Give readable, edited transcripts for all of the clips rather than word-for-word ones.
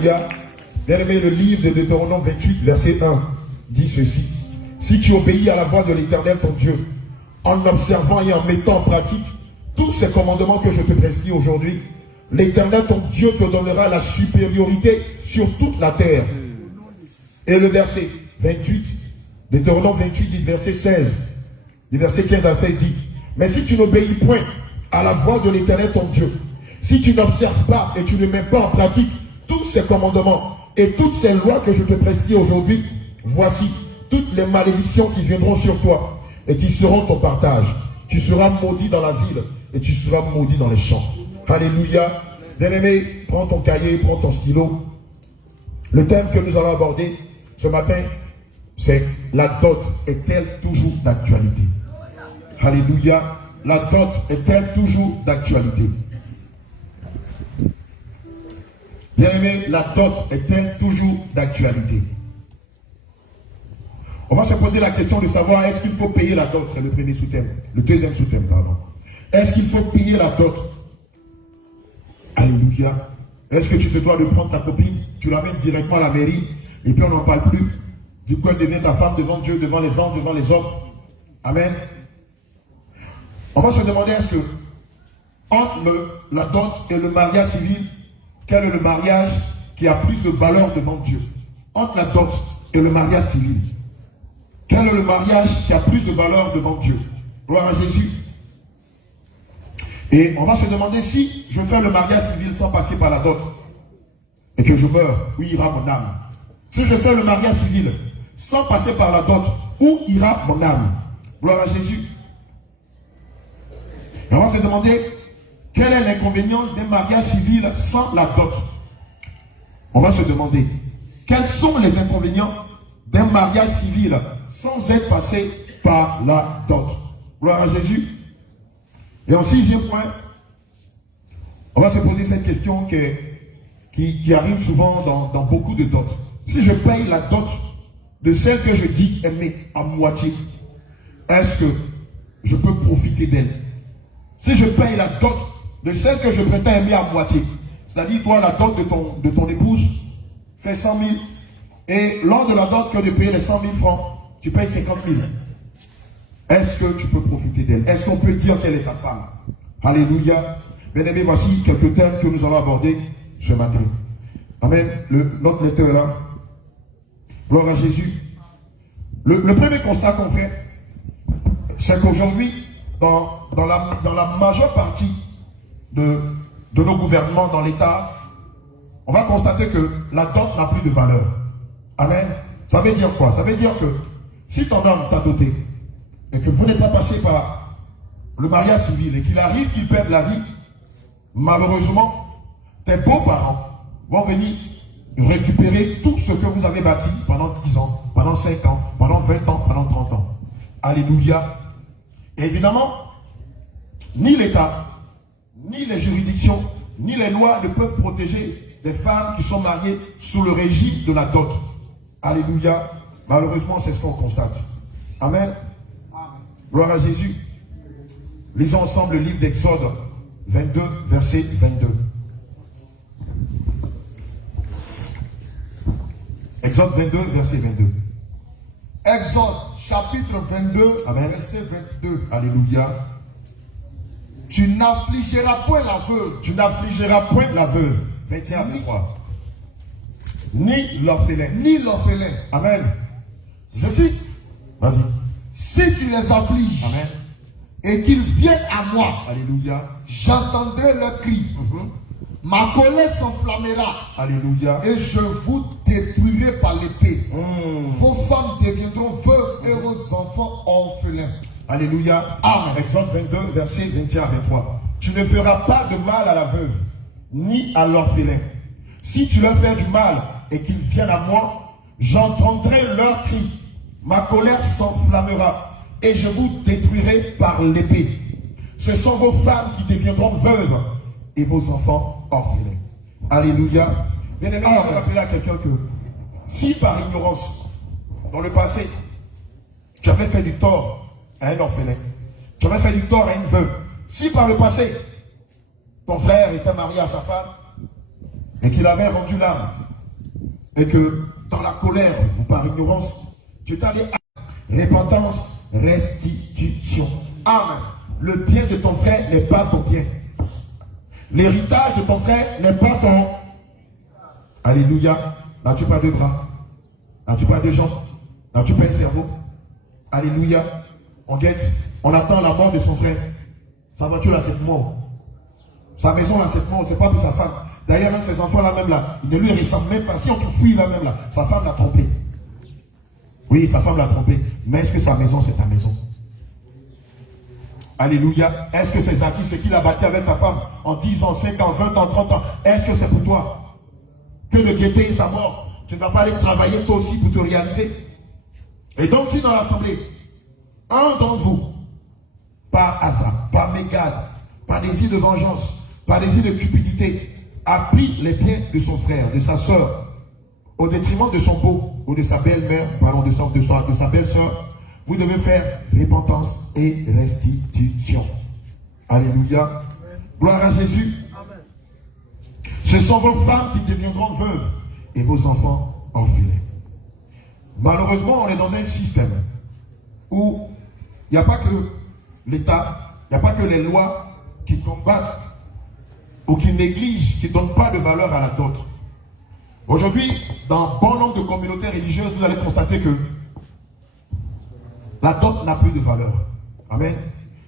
Bien-aimé, le livre de Deutéronome 28, verset 1, dit ceci. Si tu obéis à la voix de l'Éternel, ton Dieu, en observant et en mettant en pratique tous ces commandements que je te prescris aujourd'hui, l'Éternel, ton Dieu, te donnera la supériorité sur toute la terre. Et le verset 28, Deutéronome 28, dit verset 16, le verset 15 à 16 dit, mais si tu n'obéis point à la voix de l'Éternel, ton Dieu, si tu n'observes pas et tu ne mets pas en pratique tous ces commandements et toutes ces lois que je te prescris aujourd'hui, voici toutes les malédictions qui viendront sur toi et qui seront ton partage. Tu seras maudit dans la ville et tu seras maudit dans les champs. Alléluia. Bien-aimé, prends ton cahier, prends ton stylo. Le thème que nous allons aborder ce matin, c'est la dot est-elle toujours d'actualité? Alléluia. La dot est-elle toujours d'actualité? Bien-aimé, la dot est-elle toujours d'actualité? On va se poser la question de savoir, est-ce qu'il faut payer la dot? C'est le premier sous-thème. Le deuxième sous-thème, pardon. Est-ce qu'il faut payer la dot? Alléluia. Est-ce que tu te dois de prendre ta copine, tu l'amènes directement à la mairie, et puis on n'en parle plus? Du coup, elle devient ta femme devant Dieu, devant les anges, devant les hommes. Amen. On va se demander, est-ce que entre la dot et le mariage civil, quel est le mariage qui a plus de valeur devant Dieu? Entre la dot et le mariage civil, quel est le mariage qui a plus de valeur devant Dieu? Gloire à Jésus. Et on va se demander, si je fais le mariage civil sans passer par la dot et que je meurs, où ira mon âme? Si je fais le mariage civil sans passer par la dot, où ira mon âme? Gloire à Jésus. Et on va se demander, quel est l'inconvénient d'un mariage civil sans la dot? On va se demander, quels sont les inconvénients d'un mariage civil sans être passé par la dot? Gloire à Jésus. Et en sixième point, on va se poser cette question qui arrive souvent dans beaucoup de dots. Si je paye la dot de celle que je dis aimer à moitié, est-ce que je peux profiter d'elle? Si je paye la dot de celle que je prétends aimer à moitié, c'est-à-dire toi, la dot de ton épouse fait 100 000, et lors de la dot que de payer les 100 000 francs, tu payes 50 000. Est-ce que tu peux profiter d'elle? Est-ce qu'on peut dire qu'elle est ta femme? Alléluia. Bien-aimés, voici quelques thèmes que nous allons aborder ce matin. Amen. Notre lecteur est là. Gloire à Jésus. Le premier constat qu'on fait, c'est qu'aujourd'hui, dans la majeure partie de nos gouvernements, dans l'État, on va constater que la dot n'a plus de valeur. Amen. Ça veut dire quoi? Ça veut dire que si ton homme t'a doté et que vous n'êtes pas passé par le mariage civil et qu'il arrive qu'il perde la vie, malheureusement, tes beaux-parents vont venir récupérer tout ce que vous avez bâti pendant 10 ans, pendant 5 ans, pendant 20 ans, pendant 30 ans. Alléluia. Et évidemment, ni l'État, ni les juridictions, ni les lois ne peuvent protéger des femmes qui sont mariées sous le régime de la dot. Alléluia. Malheureusement, c'est ce qu'on constate. Amen. Gloire à Jésus. Lisons ensemble le livre d'Exode 22, verset 22. Exode 22, verset 22. Exode, chapitre 22, Amen. verset 22. Alléluia. Tu n'affligeras point la veuve. Tu n'affligeras point la veuve. 21 à 23. Ni l'orphelin. Ni l'orphelin. Amen. Si, Vas-y. si tu les affliges Amen. et qu'ils viennent à moi, Alléluia. j'entendrai leur cri. Ma colère s'enflammera Alléluia. et je vous détruirai par l'épée. Vos femmes deviendront veuves et vos enfants orphelins. Alléluia. Amen. Exode 22, verset 21 à 23. Tu ne feras pas de mal à la veuve, ni à l'orphelin. Si tu leur fais du mal et qu'ils viennent à moi, j'entendrai leurs cris. Ma colère s'enflammera et je vous détruirai par l'épée. Ce sont vos femmes qui deviendront veuves et vos enfants orphelins. Alléluia. Bien-aimé, on va rappeler à quelqu'un que si par ignorance, dans le passé, tu avais fait du tort à un orphelin, tu avais fait du tort à une veuve, si par le passé, ton frère était marié à sa femme et qu'il avait rendu l'âme et que dans la colère ou par ignorance, tu t'es allé à repentance, restitution. Amen. Le bien de ton frère n'est pas ton bien. L'héritage de ton frère n'est pas ton. Alléluia. N'as-tu pas de bras? N'as-tu pas de jambes? N'as-tu pas un cerveau? Alléluia. On guette. On attend la mort de son frère. Sa voiture a cette mort. Sa maison a cette mort. C'est pas de sa femme. D'ailleurs, même ses enfants là même là, ils ne lui ressemblent même pas. Si on te fouille là même là, sa femme l'a trompé. Oui, sa femme l'a trompé. Mais est-ce que sa maison, c'est ta maison? Alléluia. Est-ce que ses acquis, ce qu'il a bâti avec sa femme en 10 ans, 5 ans, 20 ans, 30 ans, est-ce que c'est pour toi? Que de guetter sa mort, tu ne vas pas aller travailler toi aussi pour te réaliser. Et donc, si dans l'assemblée, un d'entre vous, par hasard, par mégade, par désir de vengeance, par désir de cupidité, a pris les biens de son frère, de sa soeur, au détriment de son beau ou de sa belle-mère, pardon, de sa belle-sœur, vous devez faire repentance et restitution. Alléluia. Amen. Gloire à Jésus. Amen. Ce sont vos femmes qui deviendront veuves et vos enfants orphelins. Malheureusement, on est dans un système où il n'y a pas que l'État, il n'y a pas que les lois qui combattent ou qui négligent, qui ne donnent pas de valeur à la dot. Aujourd'hui, dans bon nombre de communautés religieuses, vous allez constater que la dot n'a plus de valeur. Amen.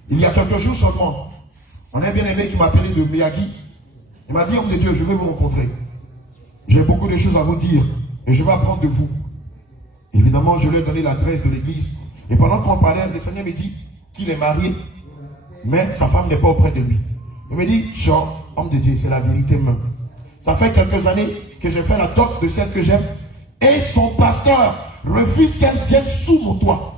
Il y a quelques jours seulement, on a un bien-aimé qui m'a appelé de Miyagi. Il m'a dit, homme de Dieu, je vais vous rencontrer. J'ai beaucoup de choses à vous dire et je vais apprendre de vous. Évidemment, je lui ai donné l'adresse de l'église. Et pendant qu'on parlait, le Seigneur me dit qu'il est marié, mais sa femme n'est pas auprès de lui. Il me dit, Jean, homme de Dieu, c'est la vérité même. Ça fait quelques années que j'ai fait la dot de celle que j'aime. Et son pasteur refuse qu'elle vienne sous mon toit.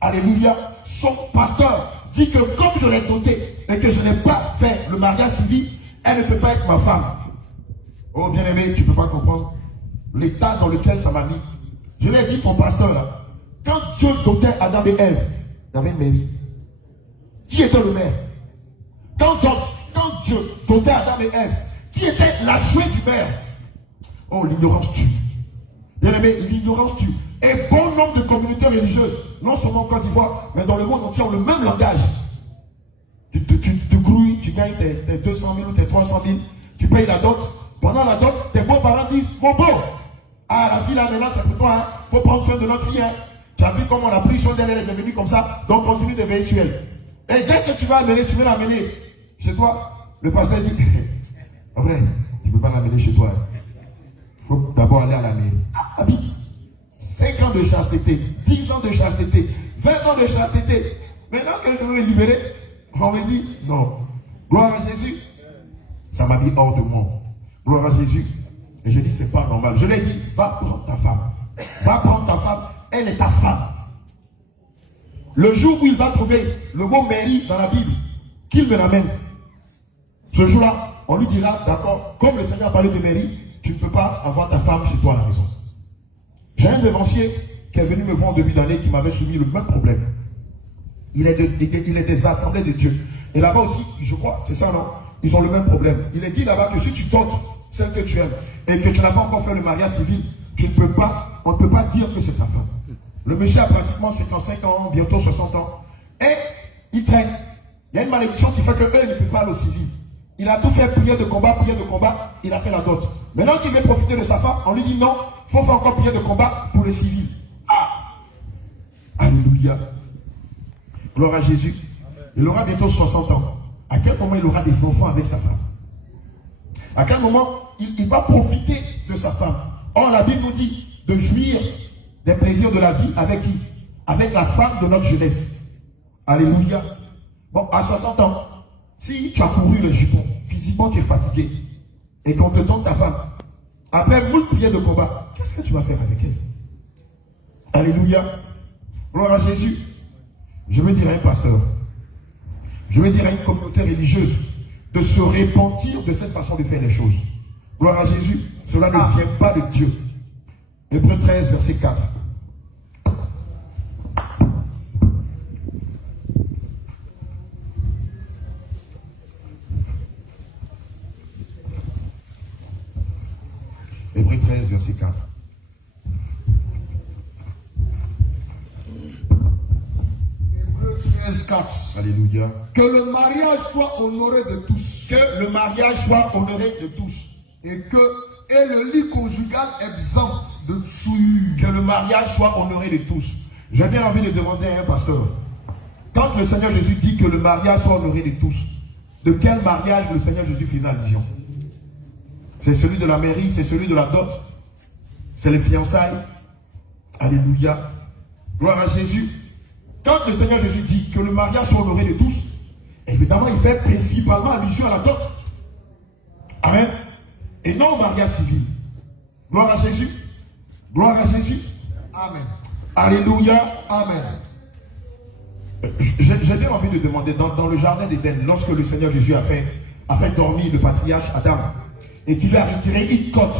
Alléluia. Son pasteur dit que comme je l'ai dotée et que je n'ai pas fait le mariage civil, elle ne peut pas être ma femme. Oh bien-aimé, tu ne peux pas comprendre l'état dans lequel ça m'a mis. Je l'ai dit ton pasteur là. Quand Dieu dotait Adam et Ève, il y avait une mairie. Qui était le maire? Quand Dieu dotait Adam et Ève, qui était l'adjoint du maire? Oh, l'ignorance tue. Bien-aimé, l'ignorance tue. Et bon nombre de communautés religieuses, non seulement en Côte d'Ivoire, mais dans le monde entier, ont le même langage. Tu grouilles, tu gagnes tes 200 000 ou tes 300 000, tu payes la dot. Pendant la dot, tes beaux-parents disent, mon beau, ah, la fille là, maintenant, c'est pour toi, il faut prendre soin de notre fille. Hein. Tu as vu comment on a pris soin d'elle, elle est devenue comme ça, donc continue de veiller sur elle. Et dès que tu vas l'amener, tu veux l'amener chez toi, le pasteur dit, en vrai, tu ne peux pas l'amener chez toi. Il faut d'abord aller à la mairie. Ah, Abi, 5 ans de chasteté, 10 ans de chasteté, 20 ans de chasteté. Maintenant que je veux me libérer, on me dit, non. Gloire à Jésus. Ça m'a mis hors de moi. Gloire à Jésus. Et je dis, c'est pas normal. Je lui ai dit, va prendre ta femme. Va prendre ta femme. Elle est ta femme. Le jour où il va trouver le mot mairie dans la Bible, qu'il me l'amène. Ce jour-là, on lui dira, d'accord, comme le Seigneur a parlé de mairie, tu ne peux pas avoir ta femme chez toi à la maison. J'ai un devancier qui est venu me voir en début d'année qui m'avait soumis le même problème. Il est des assemblées de Dieu. Et là-bas aussi, je crois, c'est ça non? Ils ont le même problème. Il est dit là-bas que si tu tentes celle que tu aimes et que tu n'as pas encore fait le mariage civil, tu ne peux pas, on ne peut pas dire que c'est ta femme. Le monsieur a pratiquement 55 ans, bientôt 60 ans. Et il traîne. Il y a une malédiction qui fait qu'eux ne peuvent pas aller au civil. Il a tout fait, prière de combat, il a fait la dot. Maintenant qu'il veut profiter de sa femme, on lui dit non, il faut faire encore prière de combat pour les civils. Ah! Alléluia. Gloire à Jésus. Il aura bientôt 60 ans. À quel moment il aura des enfants avec sa femme? À quel moment il va profiter de sa femme? Or, la Bible nous dit de jouir des plaisirs de la vie avec qui? Avec la femme de notre jeunesse. Alléluia. Bon, à 60 ans, si tu as couru le jupon, physiquement tu es fatigué, et qu'on te donne ta femme, après moult prières de combat, qu'est-ce que tu vas faire avec elle? Alléluia. Gloire à Jésus. Je veux dire à un pasteur, je veux dire à une communauté religieuse de se repentir de cette façon de faire les choses. Gloire à Jésus. Cela ne vient pas de Dieu. Hébreux 13, verset 4. Hébreux 13, verset 4. 13, 4. Alléluia. Que le mariage soit honoré de tous. Que le mariage soit honoré de tous. Et le lit conjugal exempt de souillure. Que le mariage soit honoré de tous. J'ai bien envie de demander à un pasteur. Quand le Seigneur Jésus dit que le mariage soit honoré de tous, de quel mariage le Seigneur Jésus faisait allusion? C'est celui de la mairie, c'est celui de la dot, c'est les fiançailles. Alléluia. Gloire à Jésus. Quand le Seigneur Jésus dit que le mariage soit honoré de tous, évidemment, il fait principalement allusion à la dot. Amen. Et non au mariage civil. Gloire à Jésus. Gloire à Jésus. Amen. Alléluia. Amen. J'ai bien envie de demander, dans le jardin d'Éden, lorsque le Seigneur Jésus a fait dormir le patriarche Adam, et qu'il a retiré une côte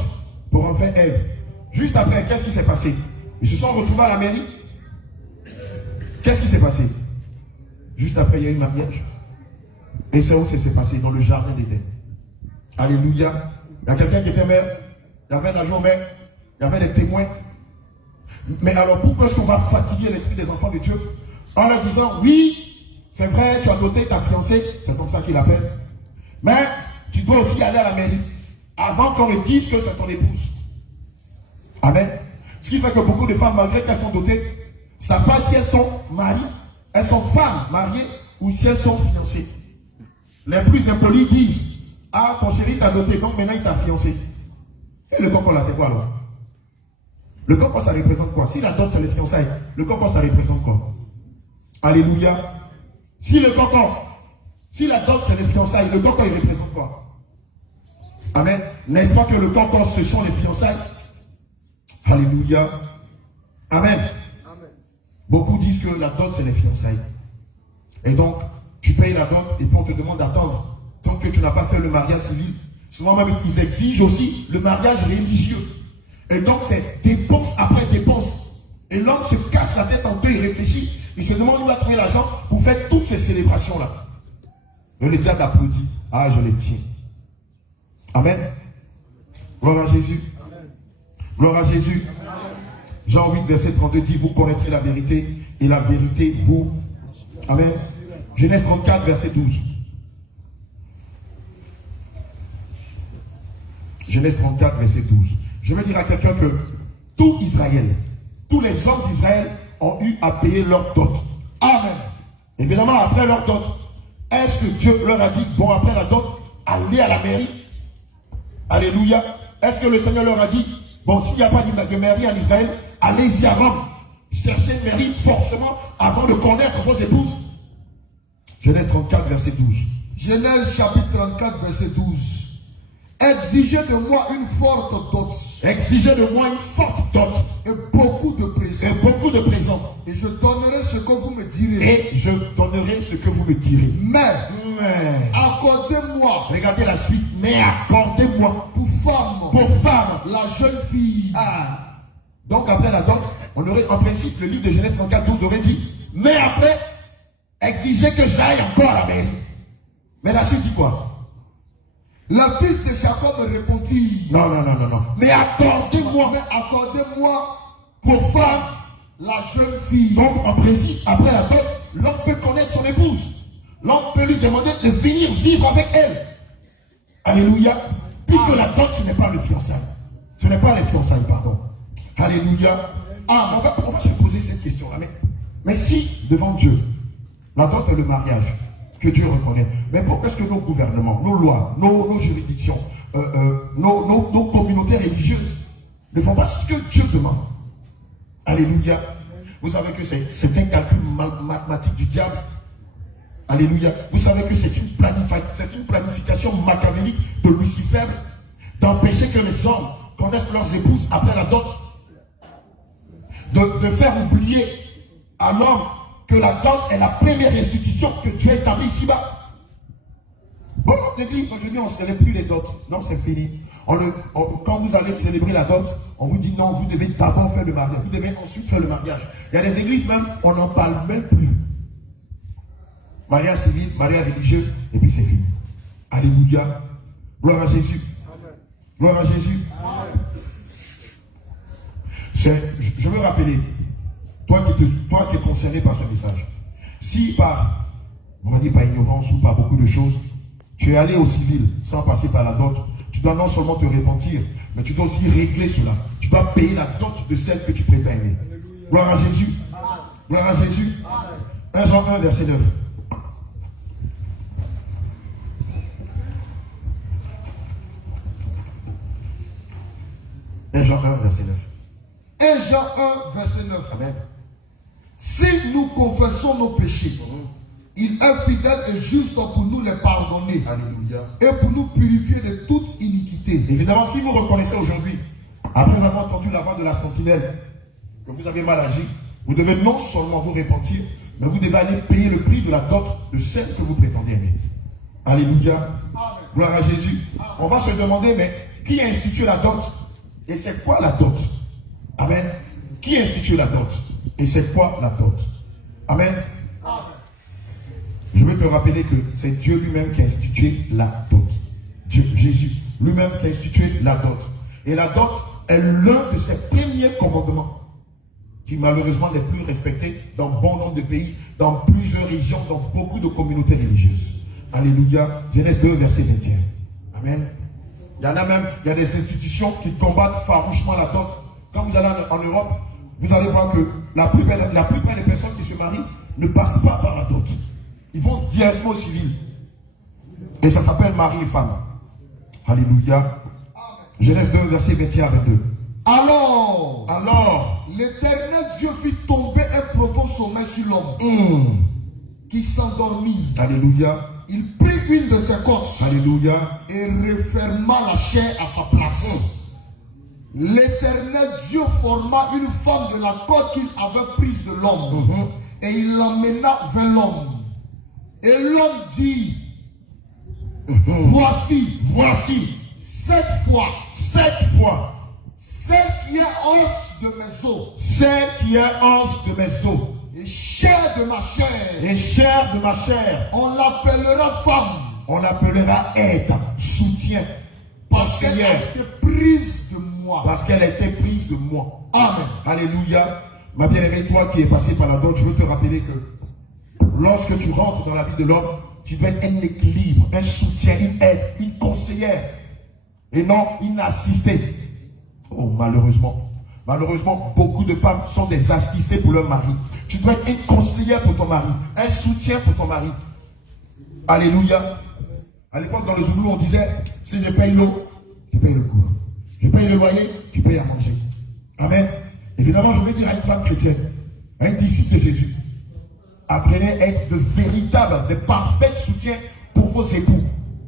pour en faire Ève, juste après, qu'est-ce qui s'est passé? Ils se sont retrouvés à la mairie. Qu'est-ce qui s'est passé? Juste après, il y a eu le mariage. Et c'est où ça s'est passé? Dans le jardin d'Éden. Alléluia. Il y a quelqu'un qui était maire, il y avait un agent maire, il y avait des témoins. Mais alors, pourquoi est-ce qu'on va fatiguer l'esprit des enfants de Dieu en leur disant, oui, c'est vrai, tu as doté ta fiancée, c'est comme ça qu'il appelle, mais tu dois aussi aller à la mairie avant qu'on ne dise que c'est ton épouse. Amen. Ce qui fait que beaucoup de femmes, malgré qu'elles sont dotées, ne savent pas si elles sont mariées, elles sont femmes mariées ou si elles sont fiancées. Les plus impolis disent, ah, ton chéri t'a doté, donc maintenant il t'a fiancé. Et le cocon là, c'est quoi alors? Le cocon, ça représente quoi? Si la dot, c'est les fiançailles, le cocon, ça représente quoi? Alléluia. Si la dot, c'est les fiançailles, le cocon, il représente quoi? Amen. N'est-ce pas que le cocon, ce sont les fiançailles? Alléluia. Amen. Amen. Beaucoup disent que la dot, c'est les fiançailles. Et donc, tu payes la dot et puis on te demande d'attendre tant que tu n'as pas fait le mariage civil. Souvent même, ils exigent aussi le mariage religieux. Et donc, c'est dépense après dépense. Et l'homme se casse la tête en deux, il réfléchit. Il se demande où il va trouver l'argent pour faire toutes ces célébrations-là. Et le diable applaudit. Ah, je les tiens. Amen. Gloire à Jésus. Amen. Gloire à Jésus. Amen. Jean 8, verset 32 dit, vous connaîtrez la vérité et la vérité vous. Amen. Genèse 34, verset 12. Genèse 34, verset 12. Je veux dire à quelqu'un que tout Israël, tous les hommes d'Israël ont eu à payer leur dot. Amen. Évidemment, après leur dot, est-ce que Dieu leur a dit, bon, après la dot, allez à la mairie? Alléluia. Est-ce que le Seigneur leur a dit, bon, s'il n'y a pas de mairie en Israël, allez-y à Rome. Cherchez une mairie forcément avant de connaître vos épouses. Genèse 34, verset 12. Genèse chapitre 34, verset 12. Exigez de moi une forte dot. Exigez de moi une forte dot. Et beaucoup de présents. Et beaucoup de présents. Et je donnerai ce que vous me direz. Et je donnerai ce que vous me direz. Mais accordez-moi. Regardez la suite. Mais accordez-moi. Pour femme. La jeune fille. Ah. Donc après la dot, on aurait en principe le livre de Genèse 34, 12 aurait dit. Mais après, exigez que j'aille encore à la mairie. Mais la suite dit quoi? Le fils de Jacob répondit. Non. Mais accordez-moi. Pour femme la jeune fille. Donc en principe, après la dot, l'homme peut connaître son épouse. L'homme peut lui demander de venir vivre avec elle. Alléluia. Puisque la dot, ce n'est pas le fiançailles. Ce n'est pas les fiançailles, pardon. Alléluia. Ah, on va se poser cette question-là. Mais si, devant Dieu, la dot est le mariage que Dieu reconnaît. Mais pourquoi est-ce que nos gouvernements, nos lois, nos juridictions, nos communautés religieuses ne font pas ce que Dieu demande? Alléluia. Vous savez que c'est un calcul mathématique du diable. Alléluia. Vous savez que c'est une planification machiavélique de Lucifer d'empêcher que les hommes connaissent leurs épouses après la dot. De faire oublier à l'homme que la dot est la première institution que Dieu a établie ici-bas. Bon, l'église, aujourd'hui, on ne célèbre plus les dots. Non, c'est fini. Quand vous allez célébrer la dot, on vous dit non, vous devez d'abord faire le mariage. Vous devez ensuite faire le mariage. Il y a des églises même, on n'en parle même plus. Mariage civil, mariage religieux, et puis c'est fini. Alléluia. Gloire à Jésus. Amen. Gloire à Jésus. Amen. Je veux rappeler, toi qui es concerné par ce message, Si par, on va dire par ignorance ou par beaucoup de choses, tu es allé au civil sans passer par la dot, tu dois non seulement te repentir, mais tu dois aussi régler cela. Tu dois payer la dot de celle que tu prétends aimer. Gloire à Jésus. Gloire à Jésus. 1 Jean 1, verset 9. Jean 1, verset 9. 1 Jean 1, verset 9. Amen. Si nous confessons nos péchés, il est fidèle et juste pour nous les pardonner. Alléluia. Et pour nous purifier de toute iniquité. Évidemment, si vous reconnaissez aujourd'hui, après avoir entendu la voix de la sentinelle, que vous avez mal agi, vous devez non seulement vous repentir, mais vous devez aller payer le prix de la dot de celle que vous prétendez aimer. Alléluia. Amen. Gloire à Jésus. On va se demander, mais qui a institué la dot? Et c'est quoi la dot? Amen. Qui a institué la dot? Et c'est quoi la dot? Amen. Amen. Je veux te rappeler que c'est Dieu lui-même qui a institué la dot. Dieu, Jésus, lui-même qui a institué la dot. Et la dot est l'un de ses premiers commandements, qui malheureusement n'est plus respecté dans bon nombre de pays, dans plusieurs régions, dans beaucoup de communautés religieuses. Alléluia. Genèse 2, verset 21. Amen. Il y en a même, il y a des institutions qui combattent farouchement la dot. Quand vous allez en Europe, vous allez voir que la plupart des personnes qui se marient ne passent pas par la dot. Ils vont directement au civil. Et ça s'appelle mari et femme. Alléluia. Genèse 2, verset 21 à 22. Alors, l'Éternel Dieu fit tomber un profond sommeil sur l'homme, qui s'endormit. Alléluia. Il prit une de ses côtes. Alléluia. Et referma la chair à sa place. L'Éternel Dieu forma une femme de la côte qu'il avait prise de l'homme. Et il l'emmena vers l'homme. Et l'homme dit, voici, cette fois, celle qui est os de mes os, celle qui est os de mes os, et chair de ma chair, et chair de ma chair, on l'appellera femme, on l'appellera aide, soutien, parce qu'elle a été prise de moi. Parce qu'elle a été prise de moi. Amen. Alléluia. Ma bien-aimée, toi qui es passé par la dot, je veux te rappeler que lorsque tu rentres dans la vie de l'homme, tu dois être un équilibre, un soutien, une aide, une conseillère, et non une assistée. Oh, malheureusement, beaucoup de femmes sont des assistées pour leur mari. Tu dois être une conseillère pour ton mari, un soutien pour ton mari. Alléluia. À l'époque, dans le Zoulou, on disait, si je paye l'eau, tu payes le courant. Je paye le loyer, tu payes à manger. Amen. Évidemment, je veux dire à une femme chrétienne, à une disciple de Jésus, apprenez à être de véritables, de parfaits soutiens pour vos époux,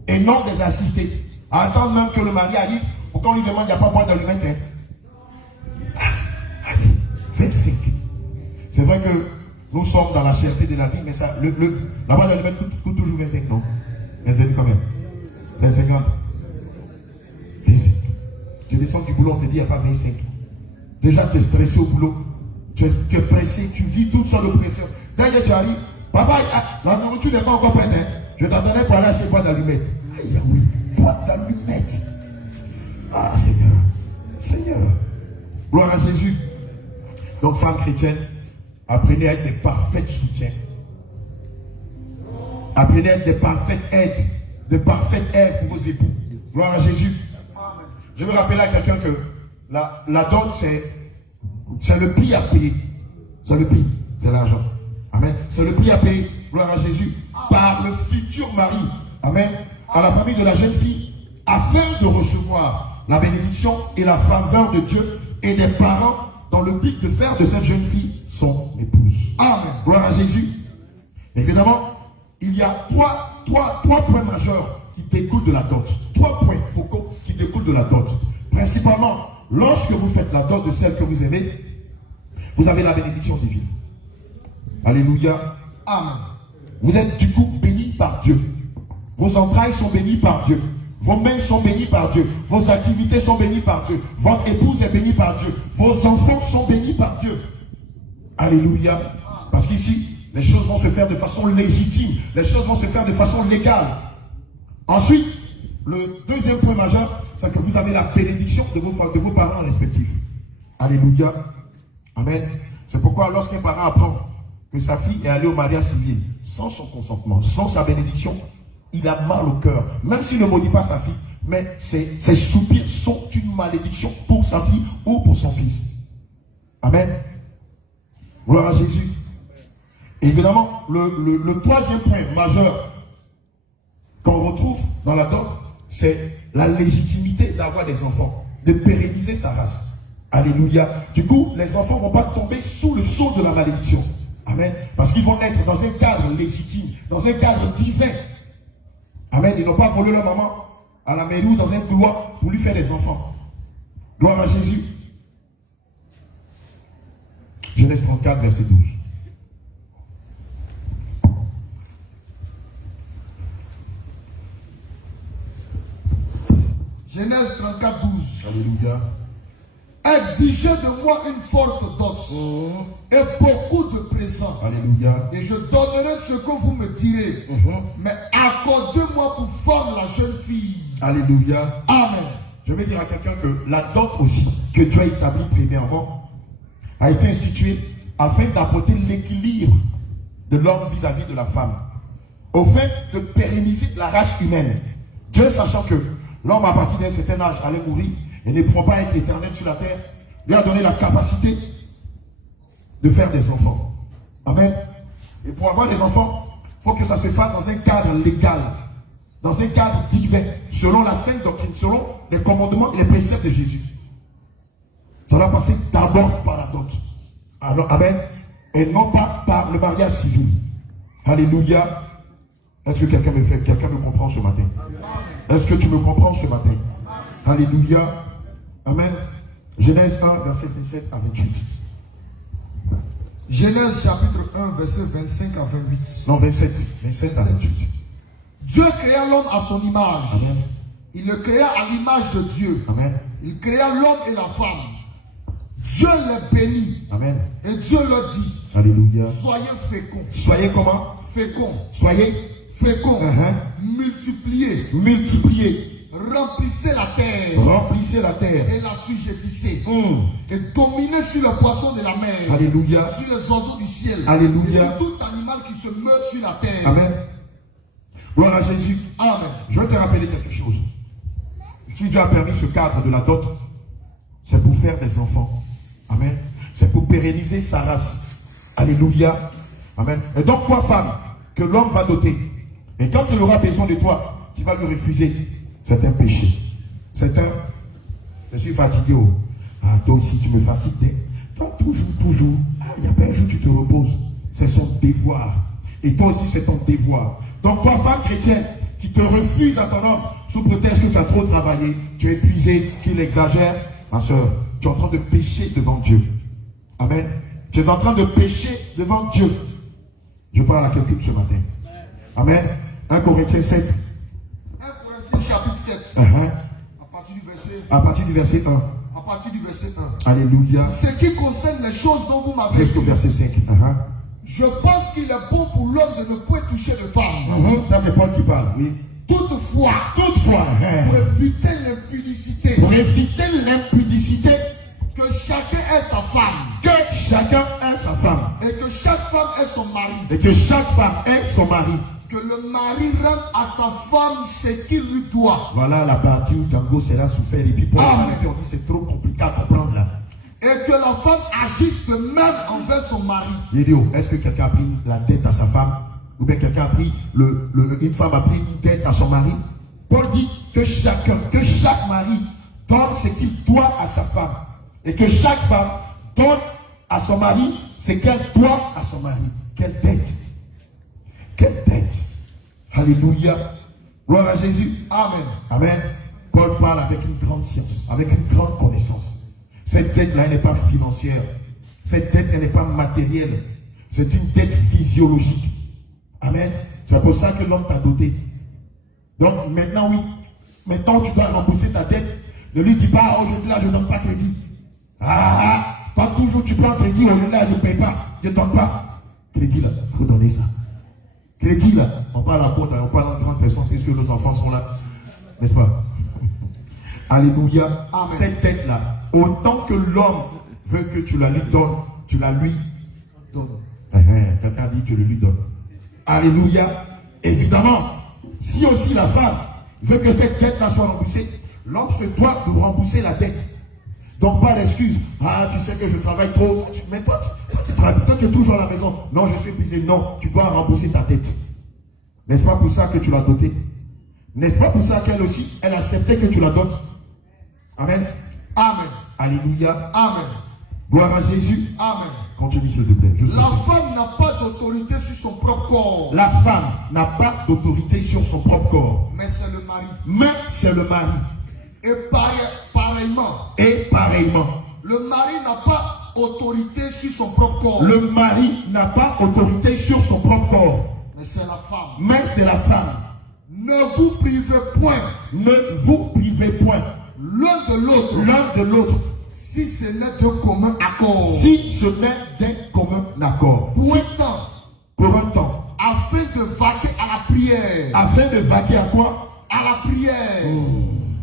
et non des assistés. À attendre même que le mari arrive, pour qu'on lui demande, il n'y a pas boire d'allumette. Hein? 25. C'est vrai que nous sommes dans la cherté de la vie, mais ça, la boîte d'allumette coûte toujours 25, non? 25 quand même. 25 ans. 25. Tu descends du boulot, on te dit, il n'y a pas 25. Déjà, tu es stressé au boulot. Tu es pressé, tu vis toutes sortes de pressions. Dès que tu arrives, papa, la nourriture n'est pas encore prête. Hein? Je t'attendais pour aller acheter boîte d'allumette. Aïe, oui, boîte d'allumette. Ah, Seigneur. Gloire à Jésus. Donc, femme chrétienne, apprenez à être des parfaits soutiens. Apprenez à être des parfaites aides pour vos époux. Gloire à Jésus. Je veux rappeler à quelqu'un que la dot, c'est le prix à payer. C'est le prix, c'est l'argent. Amen. C'est le prix à payer. Gloire à Jésus. Par le futur mari. Amen. À la famille de la jeune fille, afin de recevoir la bénédiction et la faveur de Dieu et des parents dans le but de faire de cette jeune fille son épouse. Amen. Gloire à Jésus. Évidemment, il y a trois points majeurs qui découlent de la dot. 3 points focaux qui découlent de la dot. Principalement, lorsque vous faites la dot de celle que vous aimez, vous avez la bénédiction divine. Alléluia. Amen. Vous êtes du coup bénis par Dieu. Vos entrailles sont bénies par Dieu. Vos mains sont bénies par Dieu. Vos activités sont bénies par Dieu. Votre épouse est bénie par Dieu. Vos enfants sont bénis par Dieu. Alléluia. Parce qu'ici, les choses vont se faire de façon légitime. Les choses vont se faire de façon légale. Ensuite, le deuxième point majeur, c'est que vous avez la bénédiction de vos parents respectifs. Alléluia. Amen. C'est pourquoi lorsqu'un parent apprend que sa fille est allée au mariage civil sans son consentement, sans sa bénédiction, il a mal au cœur. Même s'il ne maudit pas sa fille, mais ses soupirs sont une malédiction pour sa fille ou pour son fils. Amen. Gloire à Jésus. Évidemment, le troisième point majeur qu'on retrouve dans la dot, c'est la légitimité d'avoir des enfants, de pérenniser sa race. Alléluia. Du coup, les enfants ne vont pas tomber sous le sceau de la malédiction. Amen. Parce qu'ils vont être dans un cadre légitime, dans un cadre divin. Amen. Ils n'ont pas volé leur maman à la mairie ou dans un couloir pour lui faire des enfants. Gloire à Jésus. Genèse 34, verset 12. Genèse 34, 12. Alléluia. Exigez de moi une forte dot et beaucoup de présents. Alléluia. Et je donnerai ce que vous me direz. Mais accordez-moi pour femme la jeune fille. Alléluia. Amen. Je vais dire à quelqu'un que la dot aussi, que Dieu a établi premièrement, a été instituée afin d'apporter l'équilibre de l'homme vis-à-vis de la femme. Au fait de pérenniser la race humaine. Dieu, sachant que l'homme à partir d'un certain âge allait mourir et ne pourra pas être éternel sur la terre, lui a donné la capacité de faire des enfants. Amen. Et pour avoir des enfants, il faut que ça se fasse dans un cadre légal, dans un cadre divin, selon la sainte doctrine, selon les commandements et les préceptes de Jésus. Ça doit passer d'abord par la dot. Alors, amen. Et non pas par le mariage civil. Alléluia. Est-ce que quelqu'un me comprend ce matin? Est-ce que tu me comprends ce matin? Alléluia. Amen. Genèse 1, verset 27 à 28. Genèse chapitre 1, verset 25 à 28. Non, 27 à 28. Dieu créa l'homme à son image. Amen. Il le créa à l'image de Dieu. Amen. Il créa l'homme et la femme. Dieu les bénit. Amen. Et Dieu leur dit, Alléluia. soyez féconds. Soyez comment? Féconds. Soyez Féconds. Multipliez. Multipliez. Remplissez la terre. Remplissez la terre. Et l'assujettissez. Et dominez sur les poissons de la mer. Alléluia. Sur les oiseaux du ciel. Alléluia. Et sur tout animal qui se meurt sur la terre. Amen. Gloire à Jésus. Amen. Je vais te rappeler quelque chose. Si Dieu a permis ce cadre de la dot, c'est pour faire des enfants. Amen. C'est pour pérenniser sa race. Alléluia. Amen. Et donc, toi, femme, que l'homme va doter, et quand il aura besoin de toi, tu vas lui refuser. C'est un péché. C'est un... Je suis fatigué. Oh. Ah, toi aussi, tu me fatigues. Toi, toujours. Ah, il n'y a pas un jour où tu te reposes. C'est son devoir. Et toi aussi, c'est ton devoir. Donc, toi, femme chrétienne, qui te refuse à ton homme, sous prétexte que tu as trop travaillé, tu es épuisé, qu'il exagère, ma soeur, tu es en train de pécher devant Dieu. Amen. Tu es en train de pécher devant Dieu. Je parle à quelqu'un ce matin. Amen. 1 Corinthiens 7. 1 Corinthiens chapitre 7. À partir du verset 1. À partir du verset 1. Alléluia. Ce qui concerne les choses dont vous m'avez Jusqu'au verset 5. Je pense qu'il est bon pour l'homme de ne point toucher de femme. Ça, c'est Paul qui parle, oui. Toutefois, pour éviter l'impudicité, que chacun ait sa femme, et que chaque femme ait son mari, que le mari rende à sa femme ce qu'il lui doit. Voilà la partie où Django sera souffert. Et puis Paul on dit c'est trop compliqué à comprendre là. Et que la femme agisse de même envers son mari. Est-ce que quelqu'un a pris la dette à sa femme? Ou bien quelqu'un a pris une femme a pris une dette à son mari? Paul dit que chaque mari donne ce qu'il doit à sa femme. Et que chaque femme donne à son mari ce qu'elle doit à son mari. Quelle dette! Quelle dette! Alléluia! Gloire à Jésus! Amen. Amen. Paul parle avec une grande science, avec une grande connaissance. Cette dette-là, elle n'est pas financière. Cette dette, elle n'est pas matérielle. C'est une dette physiologique. Amen. C'est pour ça que l'homme t'a doté. Donc maintenant, oui. Maintenant, tu dois rembourser ta dette. Ne lui dis pas, aujourd'hui là, je ne donne pas crédit. Tant toujours tu prends crédit, aujourd'hui là, je ne paye pas. Je ne donne pas. Crédit là, il faut donner ça. Crédit là, on parle à porte, on parle en grande personne, puisque nos enfants sont là. N'est-ce pas? Alléluia. Amen. Cette dette là, autant que l'homme veut que tu la lui donnes, tu la lui donnes. Quelqu'un dit, tu le lui donnes. Alléluia. Évidemment, si aussi la femme veut que cette dette-là soit remboursée, l'homme se doit de rembourser la dette. Donc pas d'excuse. Ah, tu sais que je travaille trop. Mais toi, tu es toujours à la maison. Non, je suis épuisé. Non, tu dois rembourser ta dette. N'est-ce pas pour ça que tu l'as dotée? N'est-ce pas pour ça qu'elle aussi, elle acceptait que tu la dotes? Amen. Amen. Alléluia. Amen. Gloire à Jésus. Amen. Continue s'il te plaît. La femme n'a pas d'autorité sur son propre corps. La femme n'a pas d'autorité sur son propre corps. Mais c'est le mari. Mais c'est le mari. Et pareillement. Et pareillement. Le mari n'a pas autorité sur son propre corps. Le mari n'a pas autorité sur son propre corps. Mais c'est la femme. Mais c'est la femme. Ne vous privez point. Ne vous privez point. L'un de l'autre. L'un de l'autre. Si ce n'est de commun accord. Si ce n'est d'un commun accord. Pour un temps. Pour un temps. Afin de vaquer à la prière. Afin de vaquer à quoi? À la prière.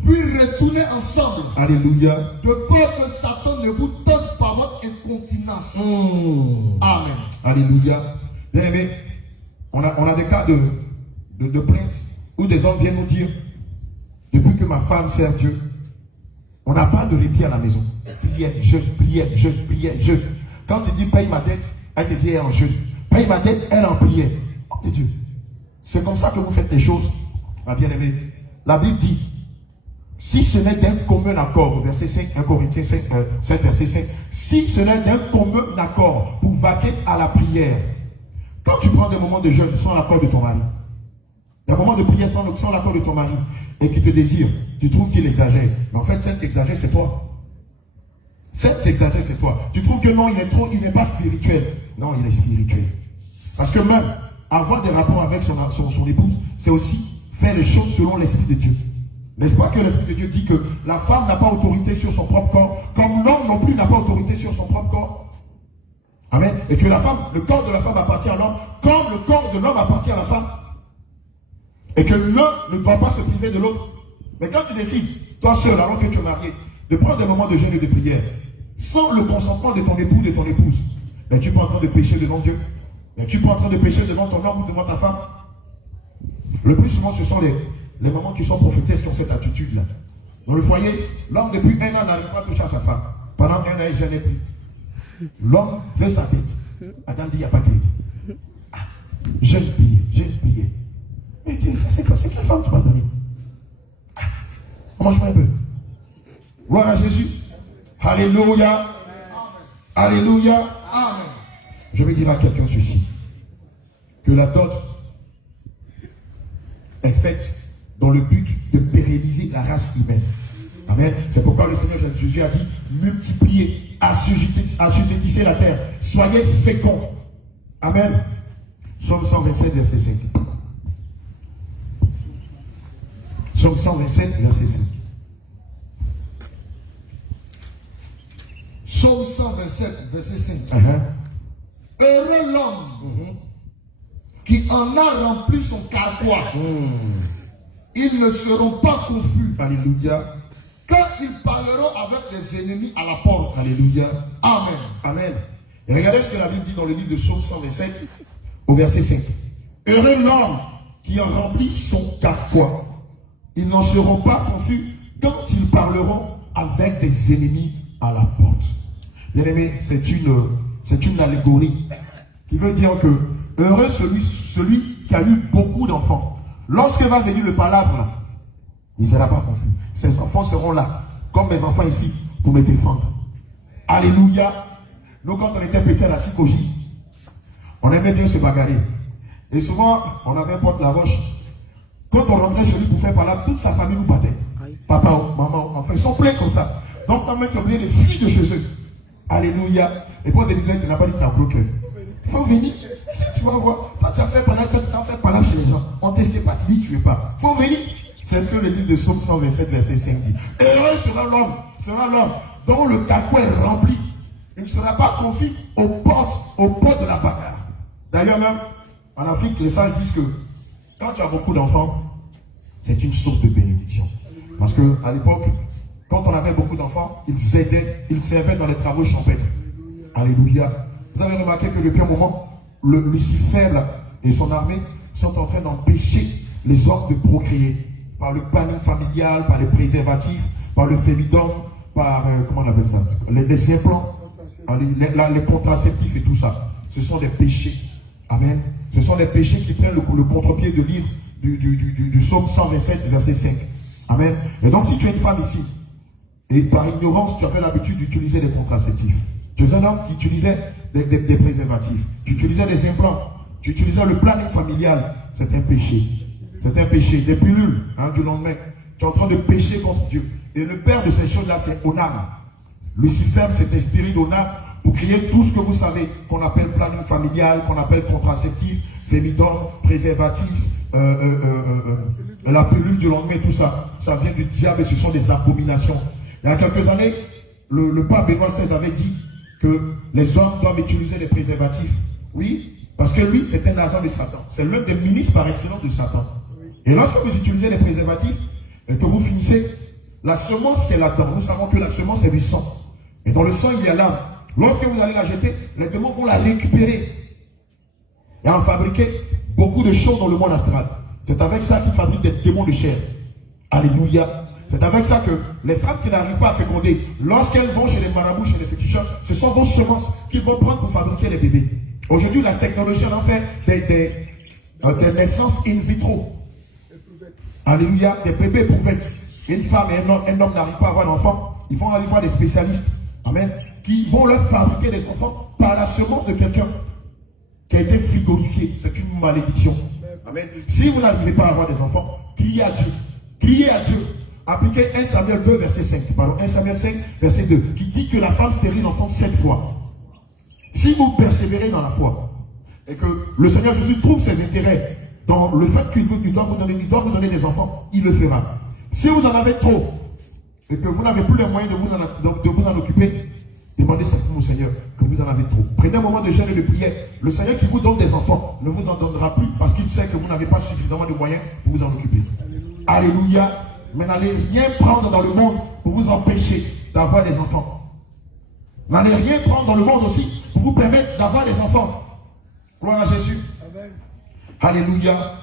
Puis retourner ensemble. Alléluia. De peur que Satan ne vous tente par votre incontinence. Amen. Alléluia. Bien aimé, on a des cas de plainte où des hommes viennent nous dire, depuis que ma femme sert Dieu, on n'a pas de répit à la maison. Prière, jeûne. Quand tu dis paye ma dette, elle te dit elle est en jeûne. Paye ma dette, elle est en prière. Oh de Dieu. C'est comme ça que vous faites les choses, ma bien-aimée. La Bible dit, si ce n'est d'un commun accord, verset 5, 1 Corinthiens 5, verset 5, si ce n'est d'un commun accord pour vaquer à la prière, quand tu prends des moments de jeûne sans l'accord de ton mari, des moments de prière sans l'accord de ton mari, et qui te désire, tu trouves qu'il exagère. Mais en fait, celle qui exagère, c'est toi. Celle qui exagère, c'est toi. Tu trouves que non, il n'est pas spirituel. Non, il est spirituel. Parce que même avoir des rapports avec son épouse, c'est aussi faire les choses selon l'Esprit de Dieu. N'est-ce pas que l'Esprit de Dieu dit que la femme n'a pas autorité sur son propre corps, comme l'homme non plus n'a pas autorité sur son propre corps? Amen. Et que le corps de la femme appartient à l'homme, comme le corps de l'homme appartient à la femme. Et que l'un ne doit pas se priver de l'autre. Mais quand tu décides, toi seul, alors que tu es marié, de prendre des moments de jeûne et de prière, sans le consentement de ton époux, de ton épouse, ben tu es pas en train de pécher devant Dieu. Ben tu es pas en train de pécher devant ton homme ou devant ta femme. Le plus souvent, ce sont les mamans qui sont prophétesses qui ont cette attitude-là. Dans le foyer, l'homme depuis un an n'arrive pas à toucher à sa femme. Pendant un an, il ne gênait plus. L'homme veut sa tête. Adam dit, il n'y a pas de tête. Ah, jeûne, prier. Mais Dieu, ça c'est quelle femme tu m'as donné? Ah, on mange pas un peu. Gloire à Jésus. Alléluia. Amen. Alléluia. Amen. Je vais dire à quelqu'un ceci. Que la dot est faite dans le but de pérenniser la race humaine. Amen. C'est pourquoi le Seigneur Jésus a dit, multipliez, assujettissez la terre, soyez féconds. Amen. Psaume 127, verset 5. Psaume 127, verset 5. Psaume 127, verset 5. Heureux l'homme qui en a rempli son carquois. Ils ne seront pas confus. Alléluia. Quand ils parleront avec des ennemis à la porte. Alléluia. Amen. Amen. Et regardez ce que la Bible dit dans le livre de Psaume 127, au verset 5. Heureux l'homme qui en remplit son carquois. Ils n'en seront pas confus quand ils parleront avec des ennemis à la porte. Bien aimé, c'est une allégorie qui veut dire que heureux celui qui a eu beaucoup d'enfants. Lorsque va venir le palabre, il ne sera pas confus. Ses enfants seront là, comme mes enfants ici, pour me défendre. Alléluia. Nous, quand on était petits à la psychologie, on aimait bien se bagarrer. Et souvent, on avait un pote la roche. Quand on rentrait chez lui pour faire palabre, toute sa famille nous battait. Papa, maman, enfin, ils sont pleins comme ça. Donc, quand même, tu as oublié de fuir de chez eux. Alléluia. Et puis on te disait, tu n'as pas dit que tu as bloqué. Il faut venir. Tu vas voir. Toi, tu as fait palabre, quand tu t'en fais palabre chez les gens. On ne te sait pas, tu dis que tu ne veux pas. Il faut venir. C'est ce que le livre de Psaume 127, verset 5 dit. Heureux sera l'homme dont le carquois est rempli. Il ne sera pas confus aux portes de la bagarre. D'ailleurs, même en Afrique, les sages disent que quand tu as beaucoup d'enfants, c'est une source de bénédiction. Parce qu'à l'époque, quand on avait beaucoup d'enfants, ils servaient dans les travaux champêtres. Alléluia. Vous avez remarqué que depuis un moment, Lucifer et son armée sont en train d'empêcher les hommes de procréer par le planning familial, par les préservatifs, par le fémidome, par, comment on appelle ça, les implants, les contraceptifs et tout ça. Ce sont des péchés. Amen. Ce sont les péchés qui prennent le contre-pied du livre du psaume 127, verset 5. Amen. Et donc, si tu es une femme ici, et par ignorance, tu as fait l'habitude d'utiliser des contraceptifs, tu es un homme qui utilisait des préservatifs, tu utilisais des implants, tu utilisais le planning familial, c'est un péché. C'est un péché. Des pilules du lendemain. Tu es en train de pécher contre Dieu. Et le père de ces choses-là, c'est Onam. Lucifer s'est inspiré d'Onam pour créer tout ce que vous savez, qu'on appelle planning familial, qu'on appelle contraceptif, fémidome, préservatif, la pilule du lendemain, tout ça. Ça vient du diable et ce sont des abominations. Il y a quelques années, le pape Benoît XVI avait dit que les hommes doivent utiliser les préservatifs. Oui, parce que lui, c'est un agent de Satan. C'est l'un des ministres par excellence de Satan. Et lorsque vous utilisez les préservatifs, et que vous finissez, la semence qui est là-dedans, nous savons que la semence est du sang. Et dans le sang, il y a l'âme. Lorsque vous allez la jeter, les démons vont la récupérer et en fabriquer beaucoup de choses dans le monde astral. C'est avec ça qu'ils fabriquent des démons de chair. Alléluia. C'est avec ça que les femmes qui n'arrivent pas à féconder, lorsqu'elles vont chez les marabouts, chez les féticheurs, ce sont vos semences qu'ils vont prendre pour fabriquer les bébés. Aujourd'hui, la technologie en fait des naissances in vitro. Alléluia, des bébés éprouvettes. Une femme et un homme n'arrivent pas à avoir d'enfants, ils vont aller voir des spécialistes. Amen. Qui vont leur fabriquer des enfants par la semence de quelqu'un qui a été frigorifié. C'est une malédiction. Amen. Si vous n'arrivez pas à avoir des enfants, criez à Dieu. Criez à Dieu. Appliquez 1 Samuel 2, verset 5. Pardon, 1 Samuel 5, verset 2. Qui dit que la femme stérile enfante 7 fois. Si vous persévérez dans la foi, et que le Seigneur Jésus trouve ses intérêts dans le fait qu'il doit vous donner des enfants, il le fera. Si vous en avez trop, et que vous n'avez plus les moyens de vous en occuper, demandez simplement au Seigneur que vous en avez trop. Prenez un moment de jeûne et de prière. Le Seigneur qui vous donne des enfants ne vous en donnera plus parce qu'il sait que vous n'avez pas suffisamment de moyens pour vous en occuper. Alléluia. Alléluia. Mais n'allez rien prendre dans le monde pour vous empêcher d'avoir des enfants. N'allez rien prendre dans le monde aussi pour vous permettre d'avoir des enfants. Gloire à Jésus. Amen. Alléluia.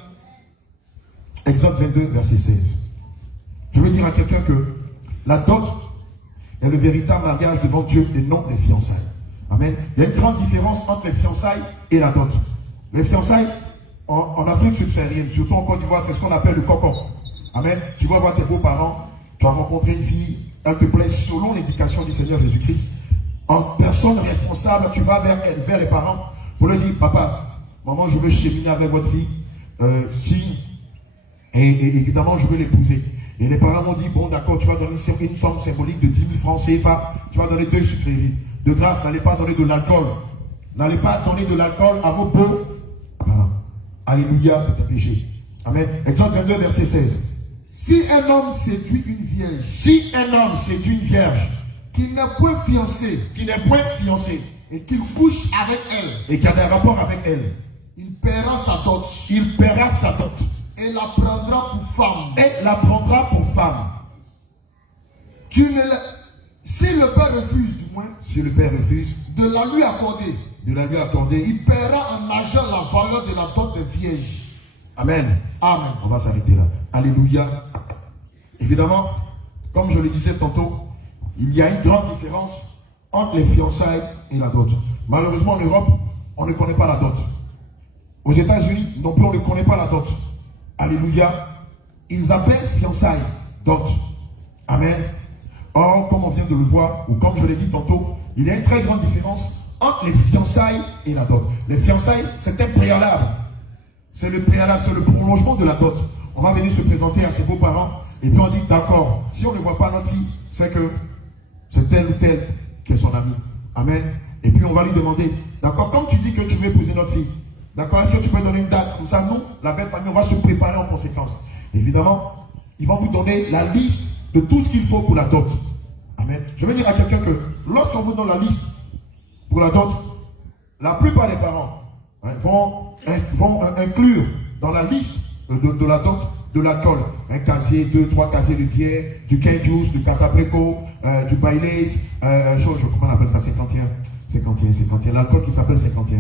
Exode 22, verset 16. Je veux dire à quelqu'un que la dot est le véritable mariage devant Dieu et non les fiançailles. Amen. Il y a une grande différence entre les fiançailles et la dot. Les fiançailles, en Afrique subsaharienne, surtout en Côte d'Ivoire, c'est ce qu'on appelle le cocon. Amen. Tu vas voir tes beaux-parents, tu vas rencontrer une fille, elle te plaît selon l'éducation du Seigneur Jésus-Christ. En personne responsable, tu vas vers les parents pour leur dire, papa, maman, je veux cheminer avec votre fille. Et évidemment, je veux l'épouser. Et les parents m'ont dit, bon d'accord, tu vas donner une somme symbolique de 10 000 francs CFA, tu vas donner 2 sucreries. De grâce, n'allez pas donner de l'alcool. N'allez pas donner de l'alcool à vos beaux. Alléluia, c'est un péché. Amen. Exode 22, verset 16. Si un homme séduit une vierge, qui n'est point fiancé, et qu'il couche avec elle, et qui a des rapports avec elle, il paiera sa dot. Et la prendra pour femme. Si le père refuse, du moins, de la lui accorder, il paiera en argent la valeur de la dot de vierge. Amen. Amen. On va s'arrêter là. Alléluia. Évidemment, comme je le disais tantôt, il y a une grande différence entre les fiançailles et la dot. Malheureusement, en Europe, on ne connaît pas la dot. Aux États-Unis, non plus, on ne connaît pas la dot. Alléluia. Ils appellent fiançailles dot. Amen. Or, comme on vient de le voir, ou comme je l'ai dit tantôt, il y a une très grande différence entre les fiançailles et la dot. Les fiançailles, c'est un préalable. C'est le préalable, c'est le prolongement de la dot. On va venir se présenter à ses beaux-parents, et puis on dit, d'accord, si on ne voit pas notre fille, c'est que c'est tel ou tel qui est son ami. Amen. Et puis on va lui demander, d'accord, comme tu dis que tu veux épouser notre fille, d'accord, est-ce que tu peux donner une date? Comme ça, nous, la belle famille, on va se préparer en conséquence. Évidemment, ils vont vous donner la liste de tout ce qu'il faut pour la dot. Amen. Je veux dire à quelqu'un que lorsqu'on vous donne la liste pour la dot, la plupart des parents vont inclure dans la liste de la dot de l'alcool. Un casier, 2-3 casiers de bière, du Kenjus, du Casapreco, du Baileys, comment on appelle ça, 51. L'alcool qui s'appelle 51.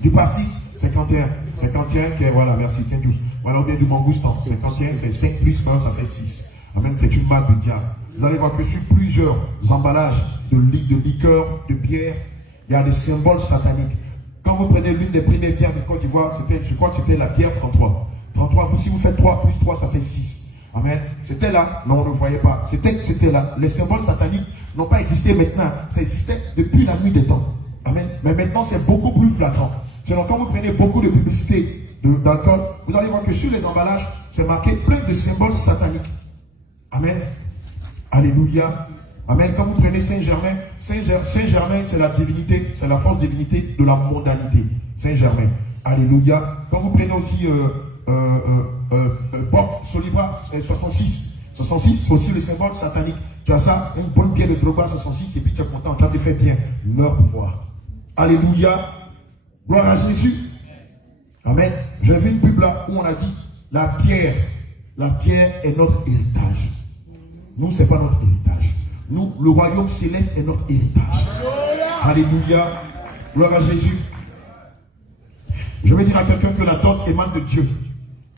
Du pastis, 51. 51, qui est, voilà, merci, thank you. Voilà, ou bien du mangoustan. 51, c'est 5 plus 1, ça fait 6. Amen, qui est une marque de diable. Vous allez voir que sur plusieurs emballages de liqueurs, de bière, il y a des symboles sataniques. Quand vous prenez l'une des premières bières de Côte d'Ivoire, je crois que c'était la bière 33. 33, si vous faites 3 plus 3, ça fait 6. Amen. C'était là, mais on ne le voyait pas. C'était là. Les symboles sataniques n'ont pas existé maintenant. Ça existait depuis la nuit des temps. Amen. Mais maintenant, c'est beaucoup plus flagrant. Sinon, quand vous prenez beaucoup de publicité d'alcool, vous allez voir que sur les emballages, c'est marqué plein de symboles sataniques. Amen. Alléluia. Amen. Quand vous prenez Saint-Germain, Saint-Germain, c'est la divinité, c'est la force divinité de la mondanité. Saint-Germain. Alléluia. Quand vous prenez aussi Bob Solibra 66. 66, c'est aussi le symbole satanique. Tu as ça, une bonne pierre de Drogba 66, et puis tu es content, tu as fait bien. Leur pouvoir. Alléluia. Gloire à Jésus. Amen. J'ai vu une pub là où on a dit la pierre est notre héritage. Nous, ce n'est pas notre héritage. Nous, le royaume céleste est notre héritage. Alléluia. Gloire à Jésus. Je vais dire à quelqu'un que la dot émane de Dieu.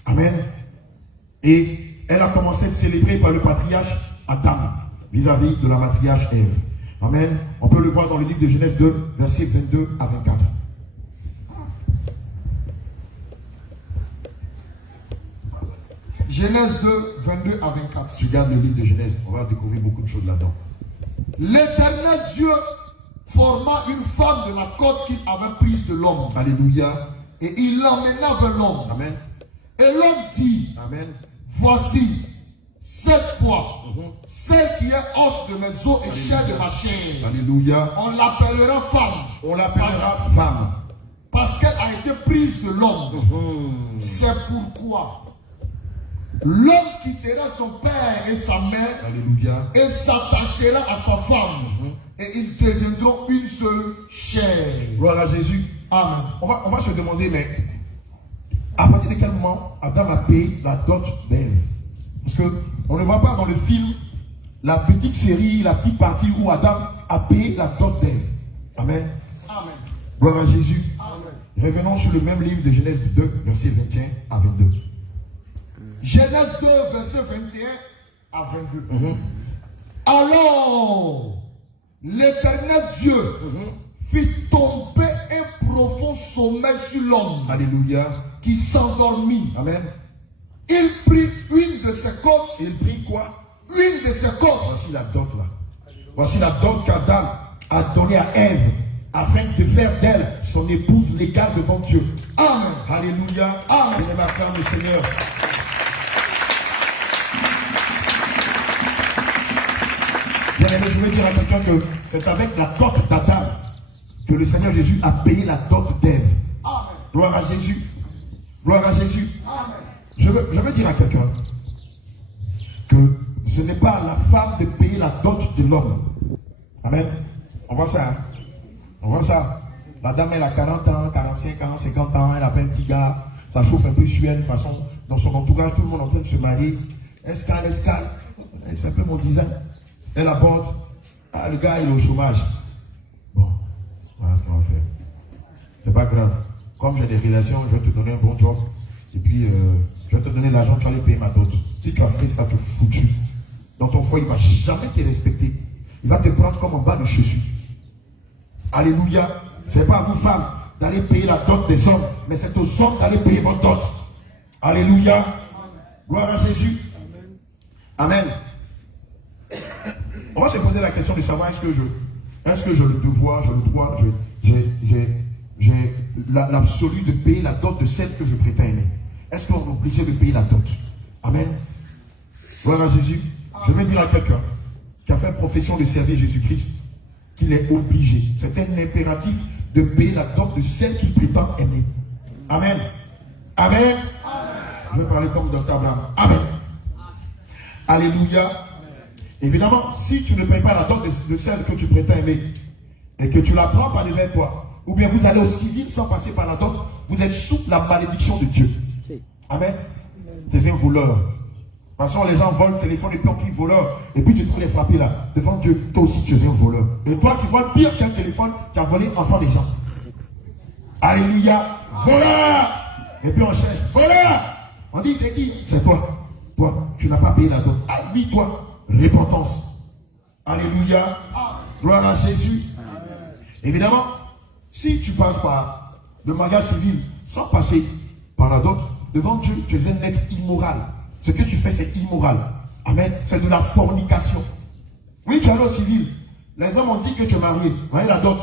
Amen. Et elle a commencé à être célébrée par le patriarche Adam vis-à-vis de la matriarche Ève. Amen. On peut le voir dans le livre de Genèse 2, versets 22 à 24. Genèse 2, 22 à 24. Si tu regardes le livre de Genèse, on va découvrir beaucoup de choses là-dedans. L'Éternel Dieu forma une femme de la côte qu'il avait prise de l'homme. Alléluia. Et il l'emmena vers l'homme. Amen. Et l'homme dit, Amen. voici, cette fois, celle qui est os de mes os et chair de ma chair. Alléluia. On l'appellera femme. On l'appellera femme. Parce qu'elle a été prise de l'homme. C'est pourquoi l'homme quittera son père et sa mère. Alléluia. Et s'attachera à sa femme. Et ils deviendront une seule chair. Gloire à Jésus. Amen. On va se demander, mais à partir de quel moment Adam a payé la dot d'Ève? Parce qu'on ne voit pas dans le film la petite série, la petite partie où Adam a payé la dot d'Ève. Amen. Amen. Gloire à Jésus. Amen. Revenons sur le même livre de Genèse 2, versets 21 à 22. Genèse 2, verset 21 à 22. Alors, l'Éternel Dieu fit tomber un profond sommeil sur l'homme. Alléluia. Qui s'endormit. Amen. Il prit une de ses côtes. Il prit quoi? Une de ses côtes. Voici la dot là. Voici la dot qu'Adam a donnée à Ève afin de faire d'elle son épouse légale devant Dieu. Amen. Alléluia. Amen. Et m'acclame le Seigneur. Bien aimé, je veux dire à quelqu'un que c'est avec la dot d'Adam que le Seigneur Jésus a payé la dot d'Ève. Amen. Gloire à Jésus. Gloire à Jésus. Amen. Je veux dire à quelqu'un que ce n'est pas à la femme de payer la dot de l'homme. Amen. On voit ça. Hein? On voit ça. La dame, elle a 40 ans, 45 ans, 50 ans, elle a pas un petit gars. Ça chauffe un peu sur elle. De toute façon, dans son entourage, tout le monde est en train de se marier. Escale. C'est un peu mon design. Elle aborde. Ah, le gars, il est au chômage. Bon, voilà ce qu'on va faire. C'est pas grave. Comme j'ai des relations, je vais te donner un bon job. Et puis, je vais te donner l'argent, tu vas aller payer ma dot. Si tu as fait ça, tu es foutu. Dans ton foyer, il ne va jamais te respecter. Il va te prendre comme en bas de chaussures. Alléluia. Ce n'est pas à vous, femmes, d'aller payer la dot des hommes, mais c'est aux hommes d'aller payer votre dot. Alléluia. Gloire à Jésus. Amen. On va se poser la question de savoir est-ce que j'ai le devoir, j'ai le droit, j'ai l'absolu de payer la dot de celle que je prétends aimer. Est-ce qu'on est obligé de payer la dot? Amen. Gloire à Jésus. Je vais dire à quelqu'un qui a fait profession de servir Jésus-Christ qu'il est obligé. C'est un impératif de payer la dot de celle qu'il prétend aimer. Amen. Amen. Je vais parler comme Dr. Abraham. Amen. Alléluia. Évidemment, si tu ne payes pas la dot de celle que tu prétends aimer et que tu la prends par devers toi, ou bien vous allez au civil sans passer par la dot, vous êtes sous la malédiction de Dieu. Amen. C'est un voleur. De toute façon, les gens volent le téléphone et puis on crie voleur. Et puis tu te les frapper là. Devant Dieu, toi aussi tu es un voleur. Et toi qui voles pire qu'un téléphone, tu as volé enfant des gens. Alléluia. Voilà. Et puis on cherche. Voilà. On dit c'est qui? C'est toi. Toi, tu n'as pas payé la dot. Ah oui, toi. Repentance. Alléluia. Gloire à Jésus. Évidemment, si tu passes par le mariage civil sans passer par la dot, devant Dieu, tu es un être immoral. Ce que tu fais, c'est immoral. Amen. C'est de la fornication. Oui, tu es allé au civil. Les hommes ont dit que tu es marié. Voyez la dot.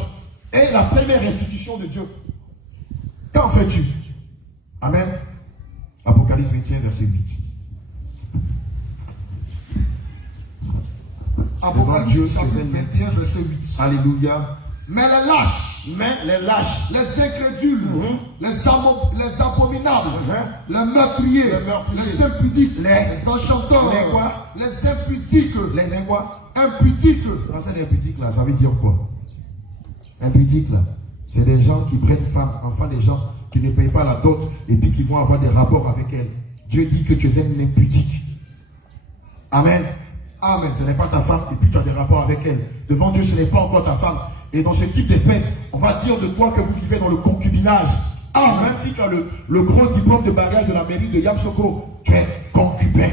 Et la première restitution de Dieu. Qu'en fais-tu? Amen. Apocalypse 21, verset 8. Apocalypse 21, verset 8. Alléluia. Mais les lâches, les incrédules, les abominables, les meurtriers, les impudiques, les enchanteurs, les impudiques, les quoi? Impudiques. Français d'impudique là, ça veut dire quoi? Impudique là, c'est des gens qui prennent femme, enfin des gens qui ne payent pas la dot et puis qui vont avoir des rapports avec elle. Dieu dit que tu es un impudique. Amen. Amen. Ce n'est pas ta femme et puis tu as des rapports avec elle. Devant Dieu, ce n'est pas encore ta femme. Et dans ce type d'espèce, on va dire de toi que vous vivez dans le concubinage. Ah, même si tu as le gros diplôme de bagage de la mairie de Yamsoko, tu es concubin.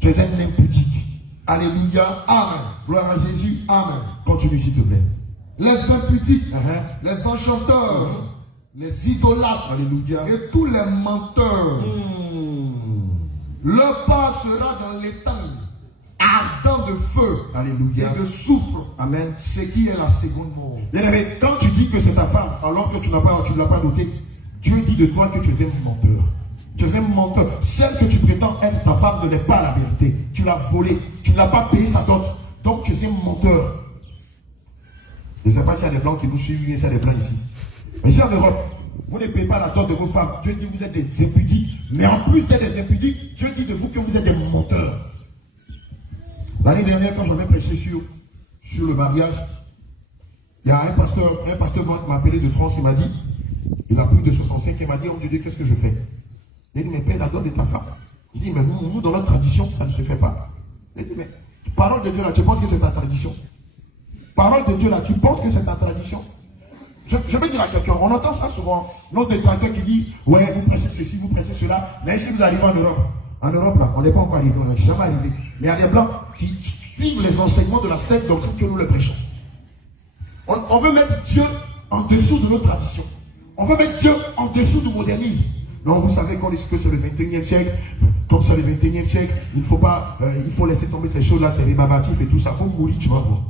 Tu es un impudique. Alléluia. Amen. Gloire à Jésus. Amen. Continue s'il te plaît. Les impudiques, les enchanteurs, les idolâtres, alléluia, et tous les menteurs. Leur part sera dans l'étang ardent de feu, alléluia, et de soufre. Amen. Ce qui est la seconde mort. Bien aimé, quand tu dis que c'est ta femme, alors que tu ne l'as pas noté, Dieu dit de toi que tu es un menteur. Tu es un menteur. Celle que tu prétends être ta femme ne n'est pas la vérité. Tu l'as volée. Tu ne l'as pas payé sa dot. Donc tu es un menteur. Je ne sais pas s'il y a des blancs qui nous suivent, s'il y a des blancs ici. Mais ici en Europe, vous ne payez pas la dot de vos femmes. Dieu dit que vous êtes des impudiques. Mais en plus d'être des impudiques, Dieu dit de vous que vous êtes des menteurs. L'année dernière, quand j'avais prêché sur le mariage, il y a un pasteur qui m'a appelé de France, il m'a dit, il a plus de 65, il m'a dit, oh Dieu, qu'est-ce que je fais? Il dit, mais paye la dot de ta femme. Il dit, mais nous, dans notre tradition, ça ne se fait pas. Il dit, mais parole de Dieu là, tu penses que c'est ta tradition? Parole de Dieu là, tu penses que c'est ta tradition? Je vais dire à quelqu'un, on entend ça souvent, nos détracteurs qui disent, ouais, vous prêchez ceci, vous prêchez cela, mais si vous arrivez en Europe là, on n'est pas encore arrivé, on n'est jamais arrivé. Mais il y a des blancs qui suivent les enseignements de la secte doctrine que nous le prêchons. On veut mettre Dieu en dessous de nos traditions. On veut mettre Dieu en dessous du modernisme. Non, vous savez qu'on dit que c'est le 21e siècle. Comme c'est le 21e siècle, il faut laisser tomber ces choses-là, c'est rébarbatif et tout ça. Il faut mourir, tu vas voir.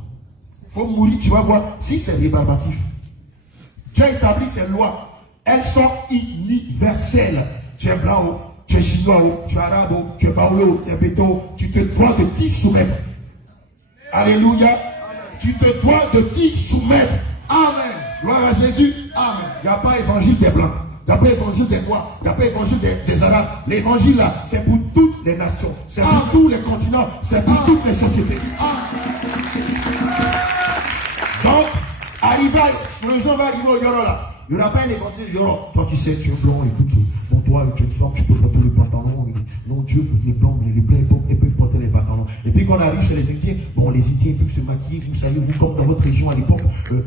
Il faut mourir, tu vas voir si c'est rébarbatif. Dieu établit ses lois. Elles sont universelles. Tu es blanc, tu es chinois, tu es arabe, tu es baoulé, tu es béto. Tu te dois de t'y soumettre. Alléluia. Tu te dois de t'y soumettre. Amen. Gloire à Jésus. Amen. Il n'y a pas évangile des blancs. Il n'y a pas évangile des noirs. Il n'y a pas évangile des arabes. L'évangile là, c'est pour toutes les nations. C'est pour tous les continents. C'est pour toutes les sociétés. Donc, le jour va arriver au Yoro là. Il n'y aura pas un évangile Yoro. Toi tu sais, tu es blanc, écoute, bon toi tu es une femme, tu peux porter les pantalons. Non Dieu, les blancs, ils peuvent porter les pantalons. Et puis quand on arrive chez les Indiens, bon les Indiens peuvent se maquiller, vous savez, vous comme dans votre région à l'époque,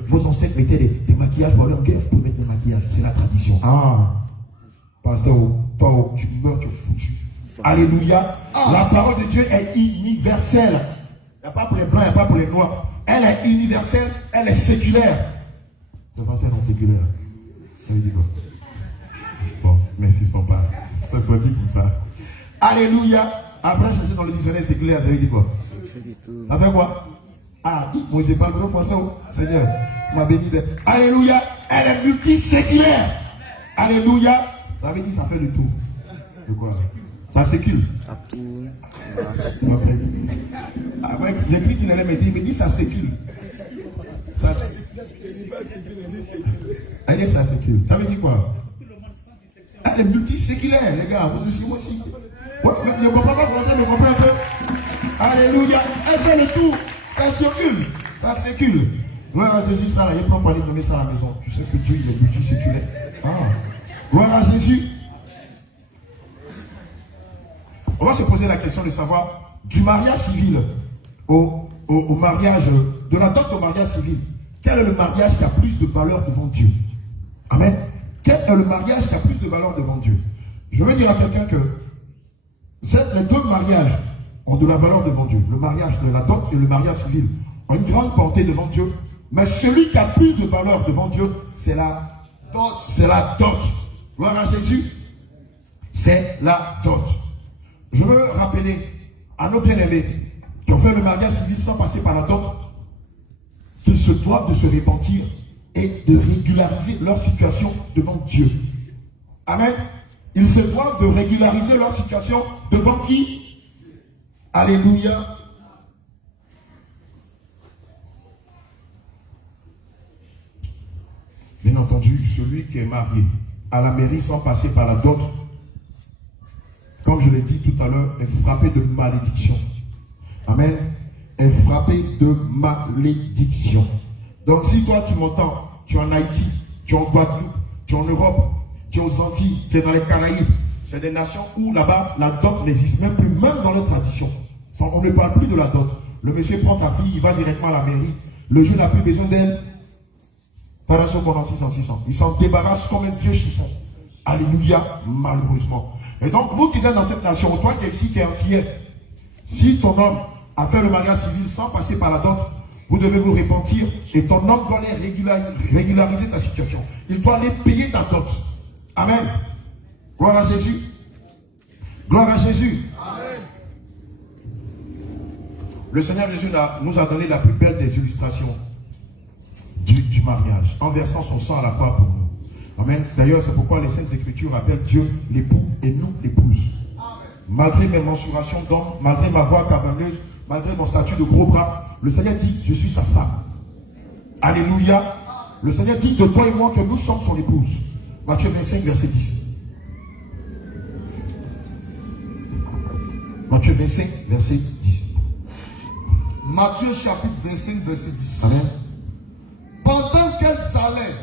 vos ancêtres mettaient des maquillages pour aller en guerre, vous pouvez mettre des maquillages, c'est la tradition. Ah, pasteur, toi, tu meurs, tu es foutu. Alléluia. La parole de Dieu est universelle. Il n'y a pas pour les blancs, il n'y a pas pour les noirs. Elle est universelle, elle est séculaire. C'est pas ça non séculaire. Ça veut dire quoi? Bon, merci, c'est pas. Ça soit dit comme ça. Alléluia. Après, chercher dans le dictionnaire séculaire, ça veut dire quoi? Ça fait quoi? Ah, moi je parle gros français, Seigneur. Ma béni. Alléluia. Elle est multiséculaire. Alléluia. Ça veut dire ça fait le tour. De quoi? Ça sécule. Après, j'ai cru qu'il allait me dire, il me dit ça sécule. Elle dit ça sécule. Ça veut dire quoi? Elle est multiséculaire, les gars. Vous aussi, moi aussi. Je ne comprends pas français, mais je comprends un peu. Alléluia. Elle fait le tour. Ça sécule. Ça sécule. Gloire à Jésus, ça, il ne prend pas les nommer ça à la maison. Tu sais que Dieu, il est multiséculaire. Ah. Gloire à Jésus. On va se poser la question de savoir du mariage civil au mariage, de la dot au mariage civil. Quel est le mariage qui a plus de valeur devant Dieu? Amen. Quel est le mariage qui a plus de valeur devant Dieu? Je veux dire à quelqu'un que les deux mariages ont de la valeur devant Dieu. Le mariage de la dot et le mariage civil ont une grande portée devant Dieu. Mais celui qui a plus de valeur devant Dieu, c'est la dot. C'est la dot. Gloire à Jésus. C'est la dot. Je veux rappeler à nos bien-aimés qui ont fait le mariage civil sans passer par la dot qu'ils se doivent de se repentir et de régulariser leur situation devant Dieu. Amen. Ils se doivent de régulariser leur situation devant qui? Alléluia. Bien entendu, celui qui est marié à la mairie sans passer par la dot, comme je l'ai dit tout à l'heure, est frappé de malédiction. Amen. Est frappé de malédiction. Donc si toi tu m'entends, tu es en Haïti, tu es en Guadeloupe, tu es en Europe, tu es aux Antilles, tu es dans les Caraïbes, c'est des nations où là-bas la dot n'existe même plus, même dans leur tradition. On ne parle plus de la dot. Le monsieur prend ta fille, il va directement à la mairie. Le jeune n'a plus besoin d'elle. Pendant 600. Ils s'en débarrassent comme un vieux chiffon. Alléluia, malheureusement. Et donc, vous qui êtes dans cette nation, toi qui es ici, qui est entier, si ton homme a fait le mariage civil sans passer par la dot, vous devez vous repentir et ton homme doit aller régulariser ta situation. Il doit aller payer ta dot. Amen. Gloire à Jésus. Gloire à Jésus. Amen. Le Seigneur Jésus nous a donné la plus belle des illustrations du mariage, en versant son sang à la croix pour nous. Amen. D'ailleurs, c'est pourquoi les Saintes Écritures appellent Dieu l'époux et nous l'épouse. Malgré mes mensurations d'homme, malgré ma voix caverneuse, malgré mon statut de gros bras, le Seigneur dit, je suis sa femme. Alléluia. Le Seigneur dit de toi et moi que nous sommes son épouse. Matthieu 25, verset 10. Matthieu 25, verset 10. Matthieu chapitre 25, verset 10. Amen. Pendant qu'elles allaient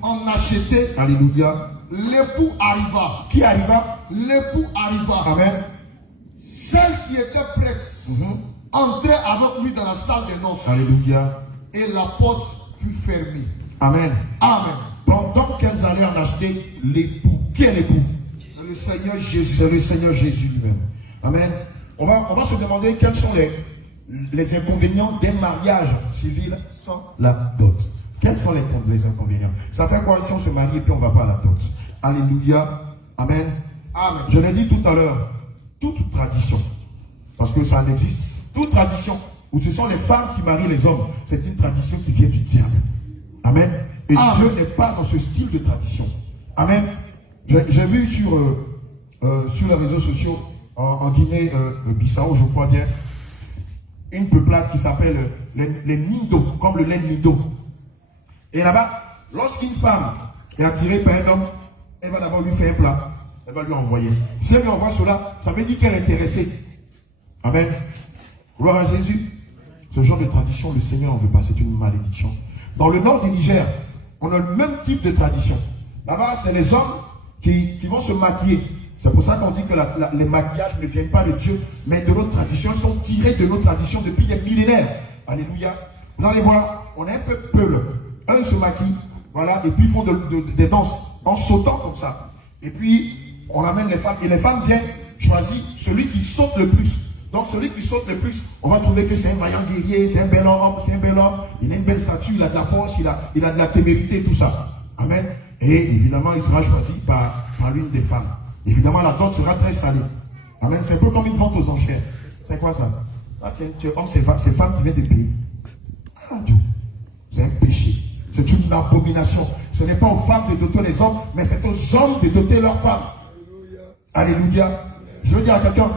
en acheter, alléluia, l'époux arriva. Qui arriva? L'époux arriva. Amen. Celle qui était prête entrait avec lui dans la salle des noces. Alléluia. Et la porte fut fermée. Amen. Amen. Pendant qu'elles allaient en acheter l'époux. Qui est l'époux? C'est le Seigneur Jésus. C'est le Seigneur Jésus lui-même. Amen. On va se demander quels sont les inconvénients d'un mariage civil sans la dot. Quels sont les inconvénients? Ça fait quoi si on se marie et puis on ne va pas à la dot? Alléluia. Amen. Amen. Je l'ai dit tout à l'heure, toute tradition, parce que ça existe, toute tradition où ce sont les femmes qui marient les hommes, c'est une tradition qui vient du diable. Amen. Et Dieu n'est pas dans ce style de tradition. Amen. J'ai vu sur les réseaux sociaux en Guinée, Bissau, je crois bien, une peuplade qui s'appelle les Nido, comme le lait Nido. Et là-bas, lorsqu'une femme est attirée par un homme, elle va d'abord lui faire un plat, elle va lui envoyer. Si elle lui envoie cela, ça veut dire qu'elle est intéressée. Amen. Gloire à Jésus. Ce genre de tradition, le Seigneur n'en veut pas, c'est une malédiction. Dans le nord du Niger, on a le même type de tradition. Là-bas, c'est les hommes qui vont se maquiller. C'est pour ça qu'on dit que les maquillages ne viennent pas de Dieu, mais de notre tradition. Ils sont tirés de nos traditions depuis des millénaires. Alléluia. Vous allez voir, on est un peu peuple. Eux, ils se maquillent, voilà, et puis ils font des danses en sautant comme ça. Et puis, on ramène les femmes, et les femmes viennent choisir celui qui saute le plus. Donc, celui qui saute le plus, on va trouver que c'est un vaillant guerrier, c'est un bel homme, il a une belle stature, il a de la force, il a de la témérité, tout ça. Amen. Et évidemment, il sera choisi par l'une des femmes. Évidemment, la dot sera très salée. Amen. C'est un peu comme une vente aux enchères. C'est quoi ça? Ah, tiens, c'est femme qui vient de payer. Ah, Dieu. C'est un péché. C'est une abomination. Ce n'est pas aux femmes de doter les hommes, mais c'est aux hommes de doter leurs femmes. Alléluia. Alléluia. Je veux dire à quelqu'un,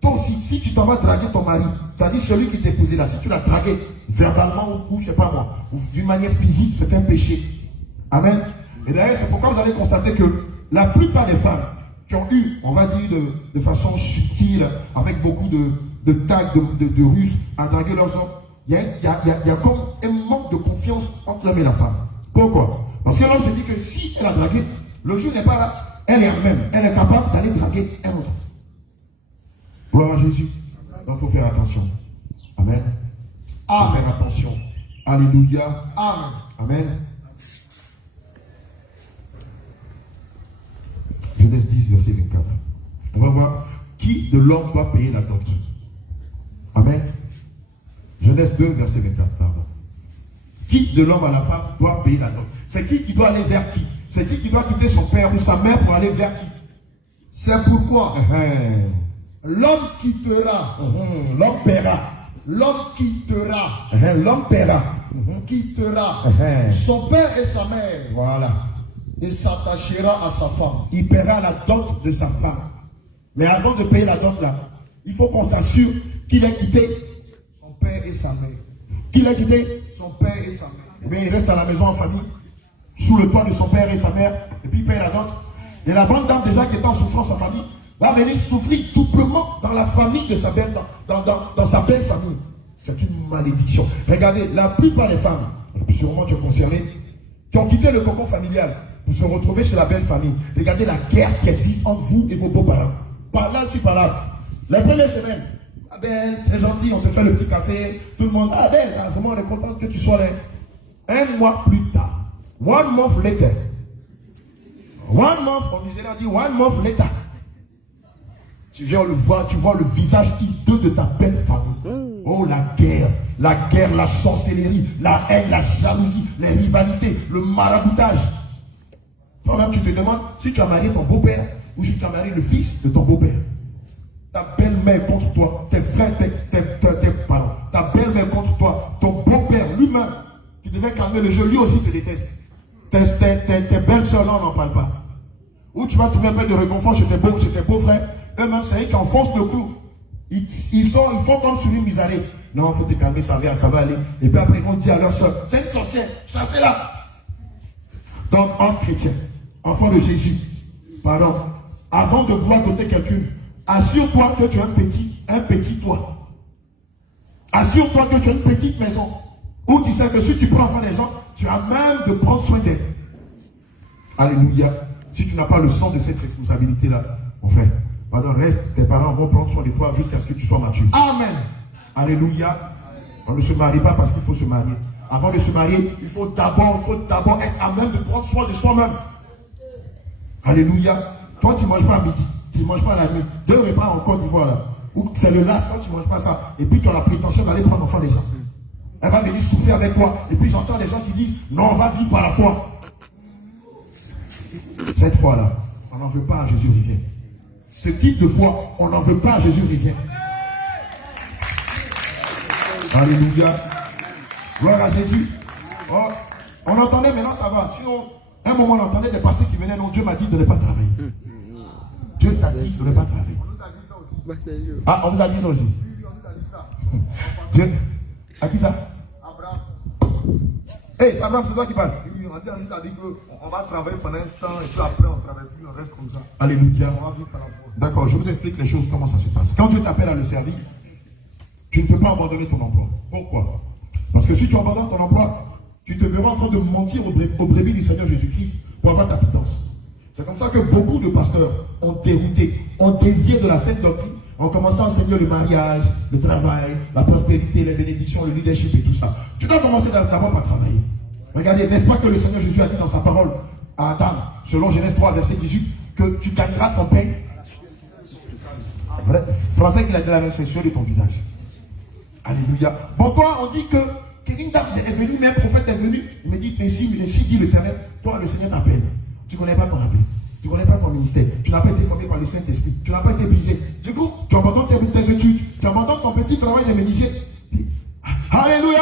toi aussi, si tu t'en vas draguer ton mari, c'est-à-dire celui qui t'est posé là, si tu l'as dragué verbalement ou je sais pas moi, ou d'une manière physique, c'est un péché. Amen. Et d'ailleurs, c'est pourquoi vous allez constater que la plupart des femmes qui ont eu, on va dire de façon subtile, avec beaucoup de tags, de ruses, à draguer leurs hommes, il y a comme un manque de confiance entre l'homme et la femme. Pourquoi? Parce que l'homme se dit que si elle a dragué, le jour n'est pas là, elle est elle-même, elle est capable d'aller draguer un autre. Gloire à Jésus. Donc il faut faire attention. Amen. Il faut faire attention. Alléluia. Amen. Amen. verset 24. On va voir qui de l'homme doit payer la dot. Amen. Genèse 2, verset 24. Pardon. Qui de l'homme à la femme doit payer la dot? C'est qui doit aller vers qui? C'est qui doit quitter son père ou sa mère pour aller vers qui? C'est pourquoi l'homme quittera. L'homme paiera. L'homme quittera. L'homme paiera. Quittera son père et sa mère. Voilà. Et s'attachera à sa femme. Il paiera la dot de sa femme. Mais avant de payer la dot là, il faut qu'on s'assure qu'il ait quitté son père et sa mère. Qu'il ait quitté son père et sa mère. Mais il reste à la maison en famille, sous le toit de son père et sa mère, et puis il paye la dot. Et la bonne dame déjà qui est en souffrance en famille, va venir souffrir doublement dans la famille de sa belle, dans sa belle famille. C'est une malédiction. Regardez, la plupart des femmes, sûrement tu es concerné, qui ont quitté le cocon familial pour se retrouver chez la belle famille. Regardez la guerre qui existe entre vous et vos beaux-parents. Par là, je suis par là. Les premières semaines, ah ben, c'est gentil, on te fait le petit café, tout le monde, ah ben, vraiment, on est content que tu sois là. Un mois plus tard, 1 month later, 1 month, en Nigeria, on dit 1 month later, tu vois le visage hideux de ta belle famille. Oh, la guerre, la sorcellerie, la haine, la jalousie, les rivalités, le maraboutage. Toi-même, tu te demandes si tu as marié ton beau-père ou si tu as marié le fils de ton beau-père. Ta belle-mère contre toi, tes frères, tes parents, ta belle-mère contre toi, ton beau-père lui-même, qui devait calmer le jeu, lui aussi te déteste. Tes belles-sœurs, là, on n'en parle pas. Ou tu vas trouver un peu de réconfort chez tes beaux-frères, eux-mêmes, c'est eux qui enfoncent le clou. Ils font comme sur une misérée. Non, il faut te calmer, ça va aller. Et puis après, ils vont dire à leur soeur, c'est une sorcière, chassez-la. Donc, en chrétien, enfant de Jésus, pardon, avant de vouloir doter quelqu'un, assure-toi que tu as un petit toit. Assure-toi que tu as une petite maison. Où tu sais que si tu prends soin des gens, tu as même de prendre soin d'elles. Alléluia. Si tu n'as pas le sens de cette responsabilité-là, mon frère, pardon, reste, tes parents vont prendre soin de toi jusqu'à ce que tu sois mature. Amen. Alléluia. On ne se marie pas parce qu'il faut se marier. Avant de se marier, il faut d'abord être à même de prendre soin de soi-même. Alléluia. Toi, tu ne manges pas à midi, tu ne manges pas à la nuit. 2 repas en Côte d'Ivoire, là. Ou c'est le last, toi, tu ne manges pas ça. Et puis tu as la prétention d'aller prendre enfant des gens. Elle va venir souffrir avec toi. Et puis j'entends des gens qui disent, non, on va vivre par la foi. Cette foi-là, on n'en veut pas à Jésus revient. Ce type de foi, on n'en veut pas à Jésus revient. Alléluia. Gloire à Jésus. Oh, on entendait, maintenant ça va. Sinon, un moment on entendait des pasteurs qui venaient, non, Dieu m'a dit de ne pas travailler. Dieu t'a dit de ne pas travailler. On nous a dit ça aussi. Ah, on vous a dit ça aussi. Oui, on nous a dit ça. Dieu. À qui ça? Abraham. Hey, c'est Abraham, c'est toi qui parles. Oui, on nous a dit qu'on va travailler pendant un instant et puis après on ne travaille plus, on reste comme ça. Alléluia. On va vivre par la foi. D'accord, je vous explique les choses, comment ça se passe. Quand Dieu t'appelle à le servir, tu ne peux pas abandonner ton emploi. Pourquoi? Parce que si tu abandonnes ton emploi, tu te verras en train de mentir au brebis du Seigneur Jésus-Christ pour avoir ta pitance. C'est comme ça que beaucoup de pasteurs ont dérouté, ont dévié de la sainte doctrine, en commençant à enseigner le mariage, le travail, la prospérité, les bénédictions, le leadership et tout ça. Tu dois commencer d'abord par travailler. Regardez, n'est-ce pas que le Seigneur Jésus a dit dans sa parole à Adam, selon Genèse 3, verset 18, que tu gagneras ton pain. Français qu'il a dit la même chose de ton visage. Alléluia. Bon, toi, on dit que une dame est venue, mais un prophète est venu. Il me dit, mais si dit l'Éternel, toi, le Seigneur t'appelle. Tu ne connais pas ton appel. Tu ne connais pas ton ministère. Tu n'as pas été formé par le Saint-Esprit. Tu n'as pas été brisé. Du coup, tu abandonnes tes études. Tu abandonnes ton petit travail de menuisier. Alléluia.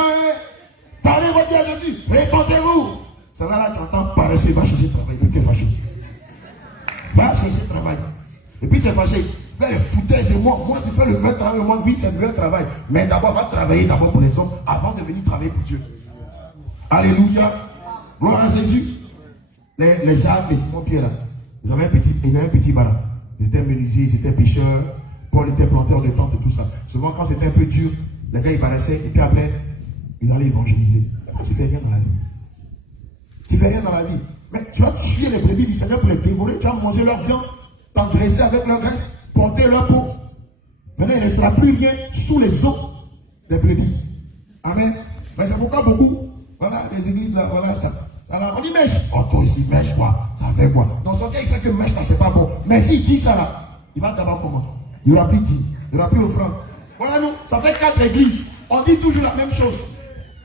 Parlez votre Dieu à Jésus. Répondez-vous. Ça va là, tu entends paresseux, va chercher travail. Tu es fâché. Va chercher travail. Et puis tu es fâché. Là, les foutaises, c'est moi. Moi, tu fais le même travail. Moi, oui, c'est le même travail. Mais d'abord, va travailler d'abord pour les hommes avant de venir travailler pour Dieu. Alléluia. Gloire à Jésus. Les Jacques, les Simon-Pierre, là, ils avaient un petit baran. Ils étaient menuisiers, ils étaient pêcheurs. Paul était planteur de tentes et tout ça. Souvent, quand c'était un peu dur, les gars, ils paraissaient. Et puis après, ils allaient évangéliser. Tu fais rien dans la vie. Tu fais rien dans la vie. Mais tu vas tuer les brebis du Seigneur pour les dévorer. Tu vas manger leur viande, t'engraisser avec leur graisse, porter leur peau. Maintenant, il ne restera plus rien sous les os des brebis. Amen. Mais c'est pourquoi beaucoup, voilà, les églises là, voilà, Alors, on dit mèche. Oh, toi aussi, mèche quoi? Ça fait quoi? Dans son cas, il sait que mèche là, c'est pas bon. Mais s'il dit ça là, il va d'abord comment? Il n'y aura plus 10, il n'y aura plus offrande. Voilà, nous, ça fait 4 églises. On dit toujours la même chose.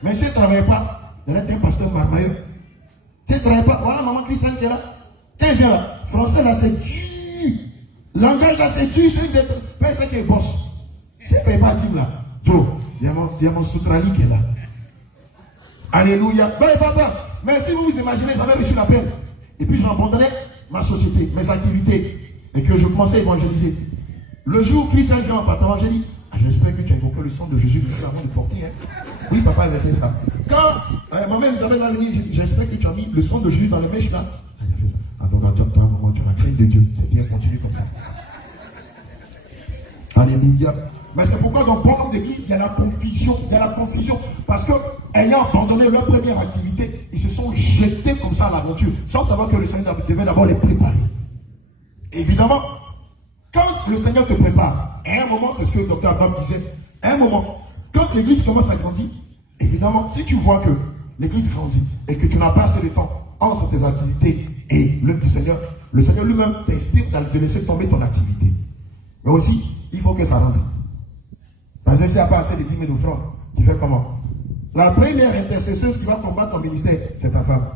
Mais si elle ne travaille pas, il y a un pasteur marmailleux. Si elle ne travaille pas, voilà maman Christiane qui est là. Quand elle vient là, français là, c'est dur. Langage là, c'est dur. C'est une des personnes qui est boss. Si elle ne paye pas team là, Joe, il y a mon soutrali qui est là. Alléluia. Ben, papa, mais si vous vous imaginez, j'avais reçu l'appel. Et puis j'abandonnais ma société, mes activités. Et que je commençais à évangéliser. Le jour où Christian vient en partant, j'ai dit, j'espère que tu as invoqué le sang de Jésus avant de porter. Hein. Oui, papa avait fait ça. Quand moi-même, Isabelle va venir, j'espère que tu as mis le sang de Jésus dans les mèches là. Il a fait ça. Attends, maman, tu as la crainte de Dieu. C'est bien, continue comme ça. Alléluia. Mais c'est pourquoi dans beaucoup d'églises, il y a la confusion. Il y a la confusion. Parce que, ayant abandonné leur première activité, ils se sont jetés comme ça à l'aventure, sans savoir que le Seigneur devait d'abord les préparer. Évidemment, quand le Seigneur te prépare, à un moment, c'est ce que le docteur Abraham disait, à un moment, quand l'église commence à grandir, évidemment, si tu vois que l'église grandit et que tu n'as pas assez de temps entre tes activités et l'œuvre du Seigneur, le Seigneur lui-même t'inspire de laisser tomber ton activité. Mais aussi, il faut que ça rentre. Parce que si tu n'as pas assez de 10 000 francs, tu fais comment? La première intercesseuse qui va combattre ton ministère, c'est ta femme.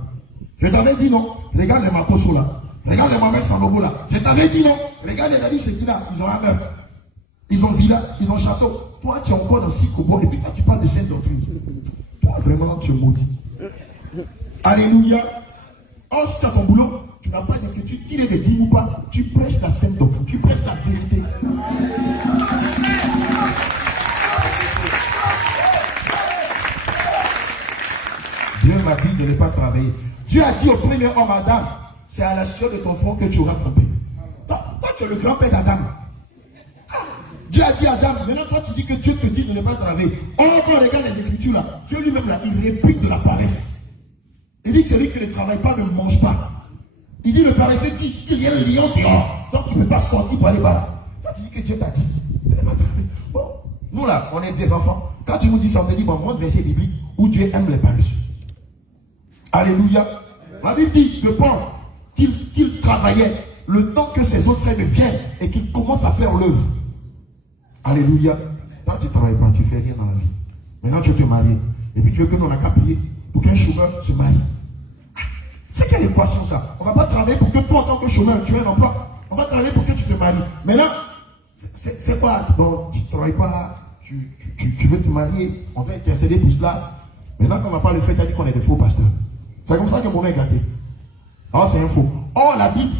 Je t'avais dit non, regarde les Makoso là. Regarde les Mohamed Sanogo là. Je t'avais dit non. Regarde les Dali Shekina. Ils ont un meurtre. Ils ont villa. Ils ont château. Toi, tu es encore dans Sikobo. Et puis toi, tu parles de sainte doctrine. Toi, vraiment, tu es maudit. Alléluia. Or, si tu as ton boulot, tu n'as pas d'écriture. Qu'il est de 10 ou pas. Tu prêches la sainte doctrine. Tu prêches la vérité. Dieu m'a dit de ne pas travailler. Dieu a dit au premier homme Adam, c'est à la sueur de ton front que tu auras ton père. Toi, tu es le grand-père d'Adam. Dieu a dit à Adam, maintenant toi tu dis que Dieu te dit de ne pas travailler. On regarde les Écritures là. Dieu lui-même là, il réplique de la paresse. Il dit celui qui ne travaille pas ne mange pas. Il dit le paresseux dit qu'il y a le lion dehors. Donc il ne peut pas sortir pour aller par là. Toi tu dis que Dieu t'a dit de ne pas travailler. Bon, nous là, on est des enfants. Quand tu nous dis ça, on te dit, bon, moi, verset biblique où Dieu aime les paresseux. Alléluia. La Bible dit de Paul qu'il travaillait le temps que ses autres frères viennent et qu'il commence à faire l'œuvre. Alléluia. Toi, tu ne travailles pas, tu ne fais rien dans la vie. Maintenant, tu veux te marier. Et puis, tu veux que nous, on a qu'à payer pour qu'un chômeur se marie. C'est quelle équation ça? On ne va pas travailler pour que toi, en tant que chômeur, tu aies un emploi. On va travailler pour que tu te maries. Maintenant, c'est quoi? Bon, tu ne travailles pas, tu veux te marier, on doit intercéder pour cela. Maintenant, quand on va pas le fait, tu as dit qu'on est des faux pasteurs. C'est comme ça que mon est gâté. Alors c'est un faux. Or la Bible,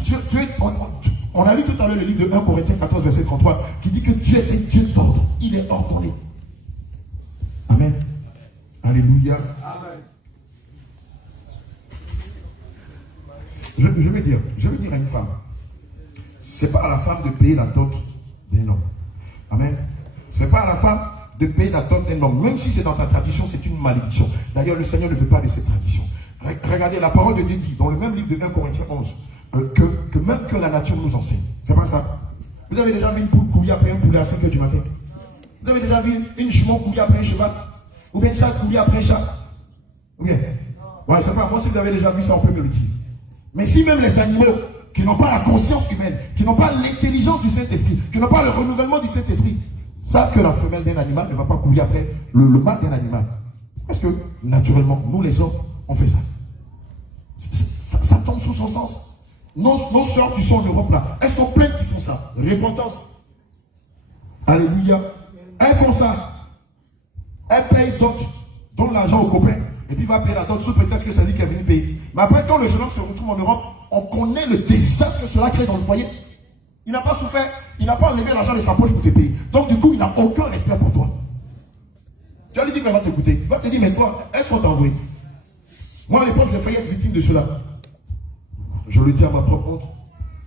on a lu tout à l'heure le livre de 1 Corinthiens 14, verset 33, qui dit que Dieu est Dieu d'ordre. Il est ordonné. Amen. Alléluia. Amen. Je veux dire à une femme, c'est pas à la femme de payer la dot d'un homme. Amen. C'est pas à la femme de payer la dot d'un homme. Même si c'est dans ta tradition, c'est une malédiction. D'ailleurs, le Seigneur ne veut pas de cette tradition. Regardez, la parole de Dieu dit, dans le même livre de 1 Corinthiens 11, que même que la nature nous enseigne. C'est pas ça. Vous avez déjà vu une poule courir après un poulet à 5 h du matin? Vous avez déjà vu une jument courir après un cheval? Ou bien un chat courir après un chat? Ou bien? Ouais, c'est pas moi, si vous avez déjà vu ça, on peut me le dire. Mais si même les animaux qui n'ont pas la conscience humaine, qui n'ont pas l'intelligence du Saint-Esprit, qui n'ont pas le renouvellement du Saint-Esprit, savent que la femelle d'un animal ne va pas courir après le mâle d'un animal. Parce que, naturellement, nous les hommes, on fait ça. Ça tombe sous son sens. Nos soeurs qui sont en Europe là, elles sont pleines qui font ça. Repentance. Alléluia. Elles font ça. Elles payent donnent l'argent au copain. Et puis il va payer la dot sous prétexte que c'est lui qui est venu payer. Mais après, quand le jeune homme se retrouve en Europe, on connaît le désastre que cela crée dans le foyer. Il n'a pas souffert, il n'a pas enlevé l'argent de sa poche pour te payer. Donc du coup, il n'a aucun respect pour toi. Tu vas lui dire qu'il va t'écouter. Il va te dire, mais toi, est-ce qu'on t'a envoyé? Moi, à l'époque, j'ai failli être victime de cela. Je le dis à ma propre honte.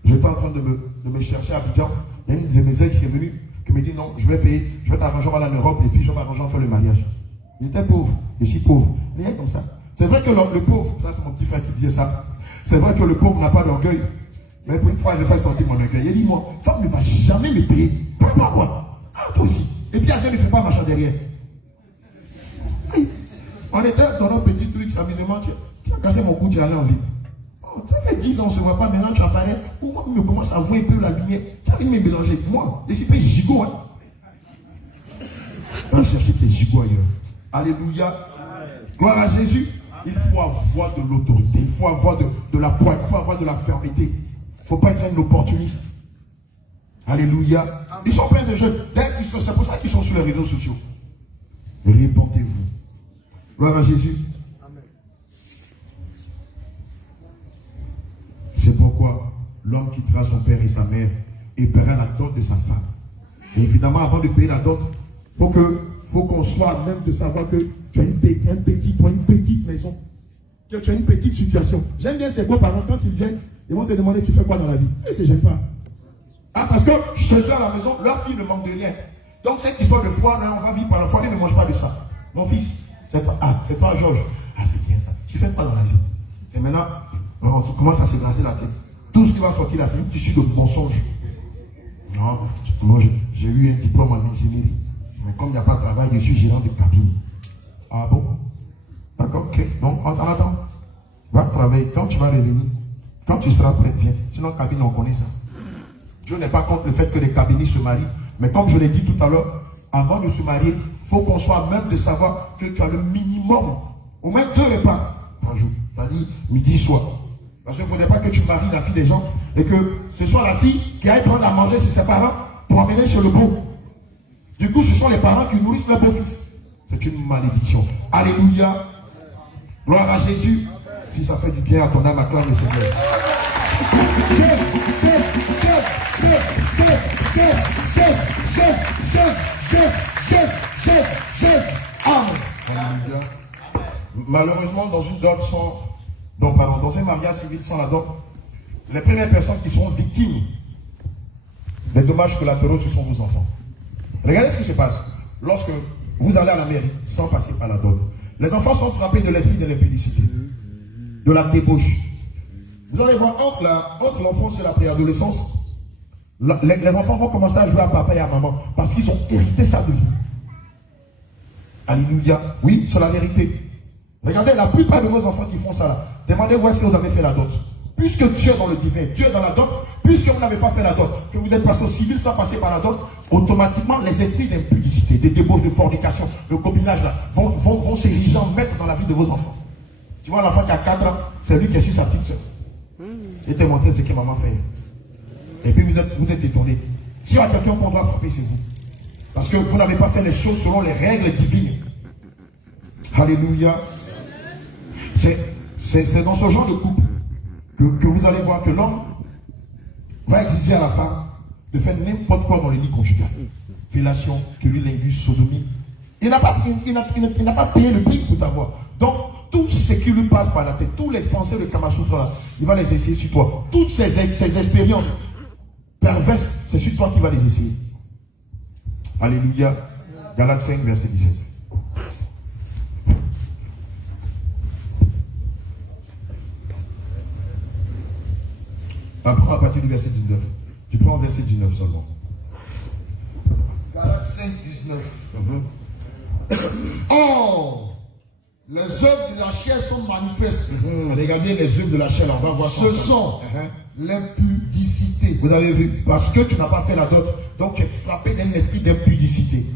J'étais en train de me chercher à Abidjan. Il y a une de mes ex qui est venue, qui me dit non, je vais payer, je vais t'arranger, on va aller en Europe, et puis je vais m'arranger, on fait le mariage. Il était pauvre, je suis pauvre. Mais il est comme ça. C'est vrai que le pauvre, ça c'est mon petit frère qui disait ça. C'est vrai que le pauvre n'a pas d'orgueil. Mais pour une fois, je fais sortir mon orgueil. Il dit, moi, femme ne va jamais me payer. Pas moi. Ah, toi aussi. Et puis, elle ne fait pas marcher derrière. Oui. On était dans notre petit truc, amusement, tu as cassé mon cou, tu es allé en ville. Oh, ça fait 10 ans, on ne se voit pas, maintenant tu apparais. Moi, je commence à voir un peu la lumière. Tu as envie de me mélanger. Moi, et c'est pas gigot, hein. Va chercher tes gigots ailleurs. Alléluia. Gloire à Jésus. Il faut avoir de l'autorité, il faut avoir de la poigne, il faut avoir de la fermeté. Il ne faut pas être un opportuniste. Alléluia. Ils sont pleins de jeunes. C'est pour ça qu'ils sont sur les réseaux sociaux. Répentez-vous. Gloire à Jésus. Amen. C'est pourquoi l'homme quittera son père et sa mère et paiera la dot de sa femme. Et évidemment, avant de payer la dot, faut qu'on soit même de savoir que tu as une petite maison, que tu as une petite situation. J'aime bien ces beaux-parents, quand ils viennent, ils vont te demander tu fais quoi dans la vie. Et c'est j'aime pas. Ah, parce que chez eux à la maison, leur fille ne manque de rien. Donc cette histoire de foi, là, on va vivre par la foi, ils ne mange pas de ça. Mon fils, c'est toi Georges. Ah, c'est bien ça. Tu fais quoi dans la vie? Et maintenant, on commence à se brasser la tête. Tout ce qui va sortir là, c'est une tissu de mensonges. Non, moi j'ai eu un diplôme en ingénierie. Mais comme il n'y a pas de travail, je suis gérant de cabine. Ah bon? D'accord, ok. Donc, attends. Va travailler. Quand tu vas revenir, quand tu seras prêt, viens. Sinon, cabine, on connaît ça. Dieu n'est pas contre le fait que les cabinistes se marient. Mais comme je l'ai dit tout à l'heure, avant de se marier, il faut qu'on soit même de savoir que tu as le minimum, au moins 2 repas par jour. C'est-à-dire midi, soir. Parce qu'il ne faudrait pas que tu maries la fille des gens et que ce soit la fille qui aille prendre à manger chez ses parents pour emmener chez le beau. Du coup, ce sont les parents qui nourrissent leur beau-fils. C'est une malédiction. Alléluia. Gloire à Jésus. Si ça fait du bien à ton âme, acclame le Seigneur. Alléluia. Malheureusement, dans une dot dans un mariage civil sans la dot, les premières personnes qui seront victimes des dommages collatéraux, ce sont vos enfants. Regardez ce qui se passe lorsque vous allez à la mairie sans passer par la dot. Les enfants sont frappés de l'esprit de l'impudicité, de la débauche. Vous allez voir, entre l'enfance et la préadolescence, les enfants vont commencer à jouer à papa et à maman parce qu'ils ont hérité ça de vous. Alléluia. Oui, c'est la vérité. Regardez, la plupart de vos enfants qui font ça là, demandez-vous est-ce que vous avez fait la dot. Puisque Dieu est dans le divin, Dieu est dans la dot, puisque vous n'avez pas fait la dot, que vous êtes passé au civil sans passer par la dot, automatiquement les esprits d'impudicité, des débauches, de fornication, de copinage là, vont s'ériger en maître dans la vie de vos enfants. Tu vois, l'enfant qui a 4 ans, c'est lui qui est sur sa petite soeur. Je t'ai montré ce que maman fait. Et puis vous êtes étonné. Si il y a quelqu'un qu'on doit frapper, c'est vous. Parce que vous n'avez pas fait les choses selon les règles divines. Alléluia. C'est dans ce genre de couple que vous allez voir que l'homme va exiger à la femme de faire n'importe quoi dans le lit conjugal. Fellation, cunilingus, sodomie. Il n'a pas payé le prix pour t'avoir. Donc, tout ce qui lui passe par la tête, tous les pensées de Kamasutra, il va les essayer sur toi. Toutes ces expériences perverses, c'est sur toi qu'il va les essayer. Alléluia. Galates 5, verset 17. Apprends à partir du verset 19. Tu prends verset 19 seulement. Galates 5, 19. Or, les œuvres de la chair sont manifestes. Regardez les œuvres de la chair, on va voir ça. Ce sont l'impudicité. Vous avez vu, parce que tu n'as pas fait la dot, donc tu es frappé d'un esprit d'impudicité.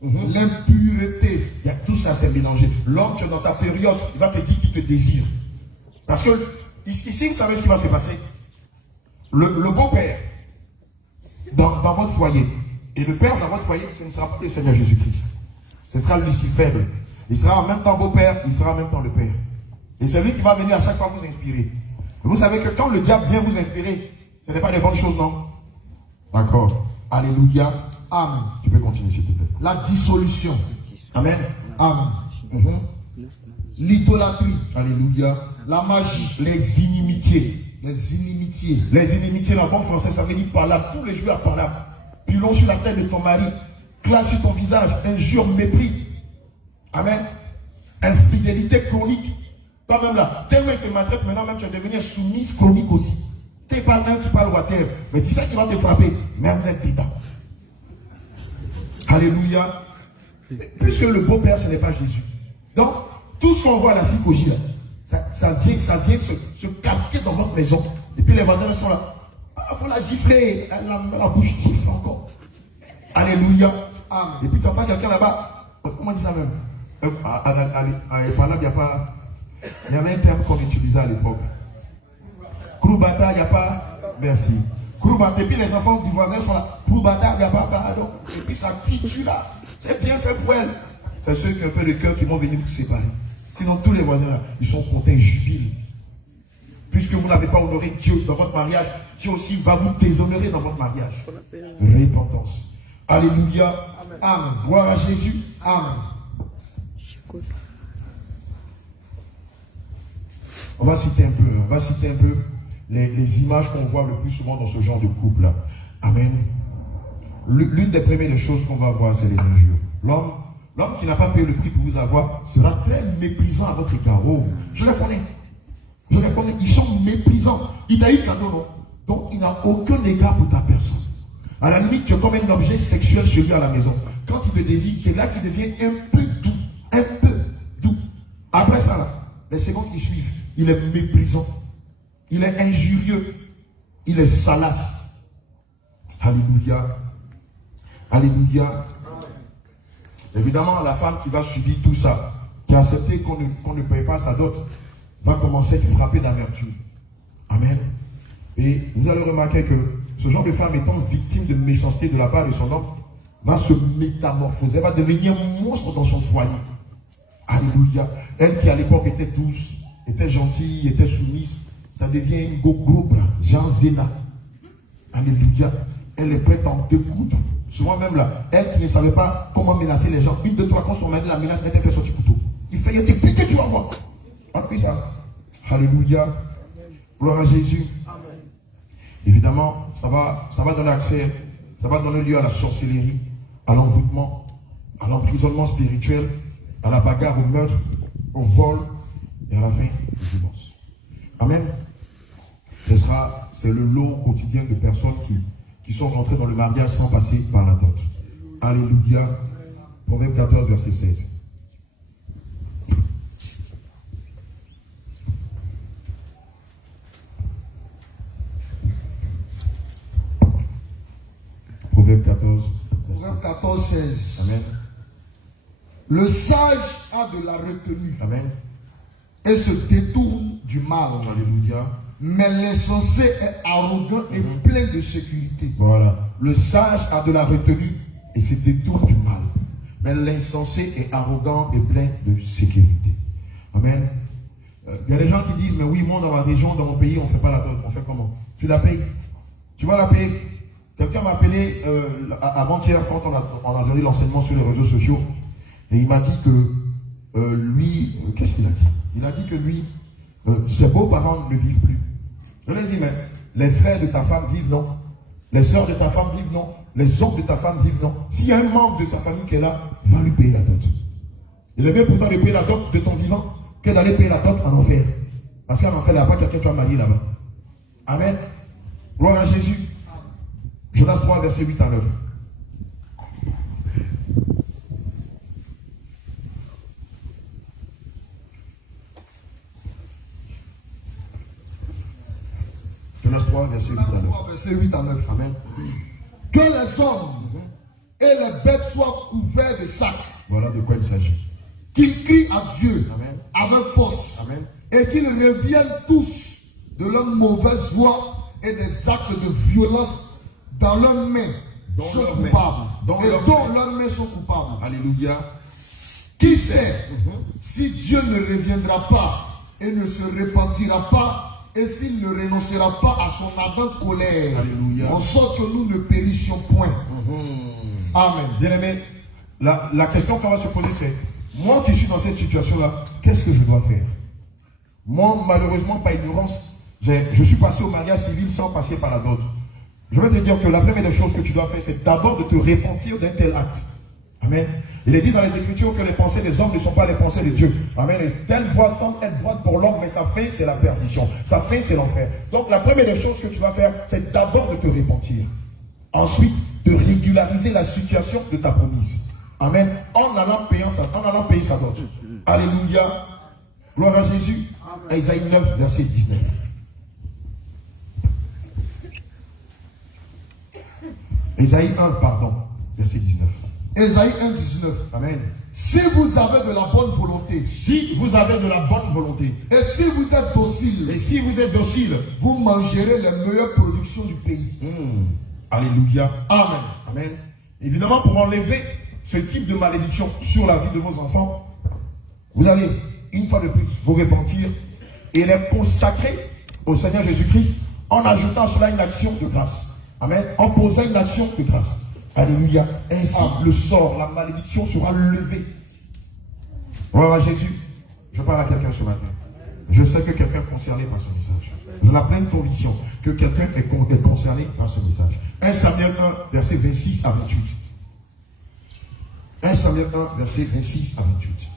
L'impureté. Tout ça c'est mélangé. L'homme, tu es dans ta période, il va te dire qu'il te désire. Parce que ici, vous savez ce qui va se passer. Le beau-père dans votre foyer et le père dans votre foyer, ce ne sera pas le Seigneur Jésus-Christ. Ce sera Lucifer. Il sera en même temps beau-père, il sera en même temps le père. Et c'est lui qui va venir à chaque fois vous inspirer. Vous savez que quand le diable vient vous inspirer, ce n'est pas des bonnes choses, non? D'accord. Alléluia. Amen. Tu peux continuer, s'il te plaît. La dissolution. Amen. Amen. L'idolâtrie. Alléluia. La magie. Les inimitiés. Les inimitiés. Les inimitiés, en bon français, ça veut dire par là, tous les jours à par là. Pilon sur la tête de ton mari, classe sur ton visage, injure, mépris. Amen. Infidélité chronique. Toi-même là, tellement il te maltraite, maintenant même tu es devenu soumise chronique aussi. Tu parles même, tu parles water, mais tu sais qu'il va te frapper, même vous êtes dedans. Alléluia. Puisque le beau-père, ce n'est pas Jésus. Donc, Tout ce qu'on voit à la psychologie, là, ça vient se capter dans votre maison. Et puis les voisins sont là. Ah, il faut la gifler. La bouche gifle encore. Alléluia. Amen. Et puis tu entends quelqu'un là-bas. Comment on dit ça même? À Epalab, il y avait un terme qu'on utilisait à l'époque. Kroubata, il n'y a pas. Merci. Kroubata, et puis les enfants du voisin sont là. Kroubata, il n'y a pas pardon. Et puis ça crie là. C'est bien fait pour elle. C'est ceux qui ont un peu de cœur qui vont venir vous séparer. Sinon, tous les voisins là, ils sont contents, ils jubilent. Puisque vous n'avez pas honoré Dieu dans votre mariage, Dieu aussi va vous déshonorer dans votre mariage. Repentance. Alléluia. Amen. Gloire à Jésus. Amen. On va citer un peu les images qu'on voit le plus souvent dans ce genre de couple-là. Amen. L'une des premières choses qu'on va voir, c'est les injures. L'homme qui n'a pas payé le prix pour vous avoir sera très méprisant à votre égard. Oh, je les connais. Je les connais. Ils sont méprisants. Il t'a eu cadeau, non? Donc, il n'a aucun égard pour ta personne. À la limite, tu es comme un objet sexuel chez lui à la maison. Quand il te désire, c'est là qu'il devient un peu doux. Un peu doux. Après ça, là, les secondes qui suivent, il est méprisant. Il est injurieux. Il est salace. Alléluia. Alléluia. Évidemment, la femme qui va subir tout ça, qui a accepté qu'on ne paye pas sa dot, va commencer à être frappée d'amertume. Amen. Et vous allez remarquer que ce genre de femme étant victime de méchanceté de la part de son homme, va se métamorphoser, elle va devenir un monstre dans son foyer. Alléluia. Elle qui à l'époque était douce, était gentille, était soumise, ça devient une gogobra, Jean Zéna. Alléluia. Elle est prête à en découdre. Souvent même là, elle qui ne savait pas comment menacer les gens, une de trois, quand son mari la menace, n'était fait sortir couteau. Il fait, il dit, piqué, tu vas voir. On prie ça. Alléluia. Gloire à Jésus. Amen. Évidemment, ça va donner accès, ça va donner lieu à la sorcellerie, à l'envoûtement, à l'emprisonnement spirituel, à la bagarre, au meurtre, au vol et à la fin, au divorce. Amen. C'est le lot quotidien de personnes qui sont rentrées dans le mariage sans passer par la dot. Alléluia. Proverbe 14, verset 16. Proverbe 14, Proverbe 14, 16. Amen. Le sage a de la retenue. Amen. Et se détourne du mal. Alléluia. Mais l'insensé est arrogant et plein de sécurité. Voilà. Le sage a de la retenue et se détourne du mal. Mais l'insensé est arrogant et plein de sécurité. Amen. Il y a des gens qui disent, mais oui, moi dans ma région, dans mon pays, on ne fait pas la dot. On fait comment? Tu la payes. Tu vas la payer. Quelqu'un m'a appelé avant-hier quand on a donné l'enseignement sur les réseaux sociaux. Et il m'a dit que lui, qu'est-ce qu'il a dit? Il a dit que lui, ses beaux-parents ne vivent plus. Je lui ai dit, mais les frères de ta femme vivent, non? Les sœurs de ta femme vivent, non? Les oncles de ta femme vivent, non? s'il y a un membre de sa famille qui est là, va lui payer la dot. Il est mieux pourtant de payer la dot de ton vivant que d'aller payer la dot en enfer. Parce qu'en enfer, il n'y a pas quelqu'un qui va marier là-bas. Amen. Gloire à Jésus. Jonas 3, verset 8 à 9. Jonas 3, verset 8 à 9. Verset 8 à 9. Amen. Que les hommes et les bêtes soient couverts de sacs. Voilà de quoi il s'agit. Qu'ils crient à Dieu. Amen. Avec force. Amen. Et qu'ils reviennent tous de leur mauvaise voie et des actes de violence dans leurs mains sont coupables. Dont leurs mains sont coupables. Alléluia. Qui sait si Dieu ne reviendra pas et ne se repentira pas et s'il ne renoncera pas à son ardente colère. Alléluia. En sorte que nous ne périssions point. Amen. Bien-aimé, la question qu'on va se poser, c'est moi qui suis dans cette situation-là, qu'est-ce que je dois faire? Moi, malheureusement, par ignorance, je suis passé au mariage civil sans passer par la dot. Je vais te dire que la première des choses que tu dois faire, c'est d'abord de te repentir d'un tel acte. Amen. Il est dit dans les Écritures que les pensées des hommes ne sont pas les pensées de Dieu. Amen. Et telle voie semble être droite pour l'homme, mais sa fin, c'est la perdition. Sa fin, c'est l'enfer. Donc, la première des choses que tu vas faire, c'est d'abord de te repentir. Ensuite, de régulariser la situation de ta promise. Amen. En allant payer sa dot. Alléluia. Gloire à Jésus. Ésaïe 9, verset 19. Ésaïe 1, pardon, verset 19. Ésaïe 1, 19. Amen. Si vous avez de la bonne volonté, Si vous avez de la bonne volonté, et si vous êtes docile, et si vous êtes docile, vous mangerez les meilleures productions du pays. Alléluia. Amen. Amen. Évidemment, pour enlever ce type de malédiction sur la vie de vos enfants, vous allez, une fois de plus, vous repentir et les consacrer au Seigneur Jésus-Christ en ajoutant à cela une action de grâce. Amen. En posant une action de grâce. Alléluia. Ainsi, le sort, la malédiction sera levée. Voilà Jésus. Je parle à quelqu'un ce matin. Je sais que quelqu'un est concerné par ce message. J'ai la pleine conviction que quelqu'un est concerné par ce message. 1 Samuel 1, verset 26 à 28. 1 Samuel 1, verset 26 à 28.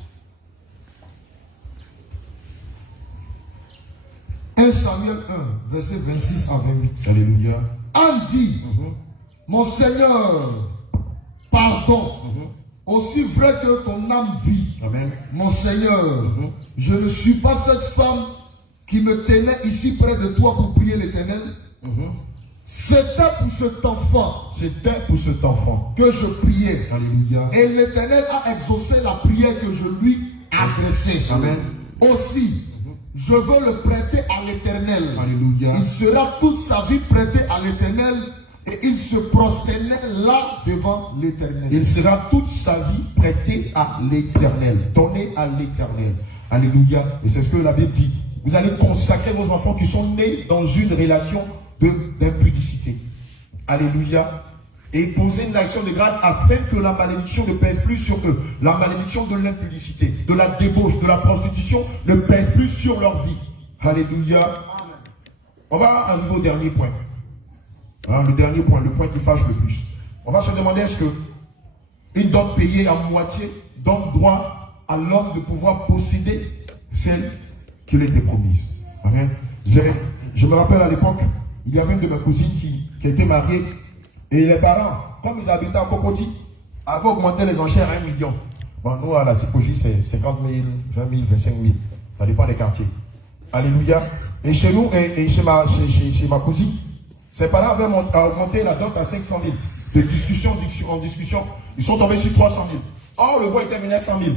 1 Samuel 1, verset 26 à 28. Alléluia. Anne dit, mon Seigneur, pardon, aussi vrai que ton âme vit. Amen. Mon Seigneur, je ne suis pas cette femme qui me tenait ici près de toi pour prier l'Éternel. C'était pour cet enfant. C'était pour cet enfant que je priais. Alléluia. Et l'Éternel a exaucé la prière que je lui adressais. Amen. Aussi, je veux le prêter à l'Éternel. Alléluia. Il sera toute sa vie prêté à l'Éternel et il se prosternait là devant l'Éternel. Il sera toute sa vie prêté à l'Éternel, donné à l'Éternel. Alléluia. Et c'est ce que la Bible dit. Vous allez consacrer vos enfants qui sont nés dans une relation d'impudicité. Alléluia. Et poser une action de grâce afin que la malédiction ne pèse plus sur eux. La malédiction de l'impudicité, de la débauche, de la prostitution ne pèse plus sur leur vie. Alléluia. On va arriver au dernier point. Alors, le dernier point, le point qui fâche le plus. On va se demander est-ce que une dot payée à moitié donne droit à l'homme de pouvoir posséder celle qui lui était promise. Amen. Je me rappelle à l'époque, il y avait une de mes cousines qui était mariée et les parents, comme ils habitaient à Cocody, avaient augmenté les enchères à 1 million. Bon, nous à la Cipogie, c'est 50 000, 20 000, 25 000. Ça dépend des quartiers. Alléluia. Et chez nous, et chez ma cousine, ses parents avaient augmenté la dot à 500 000. De discussion en discussion, ils sont tombés sur 300 000. Or, le bois était venu à 100 000.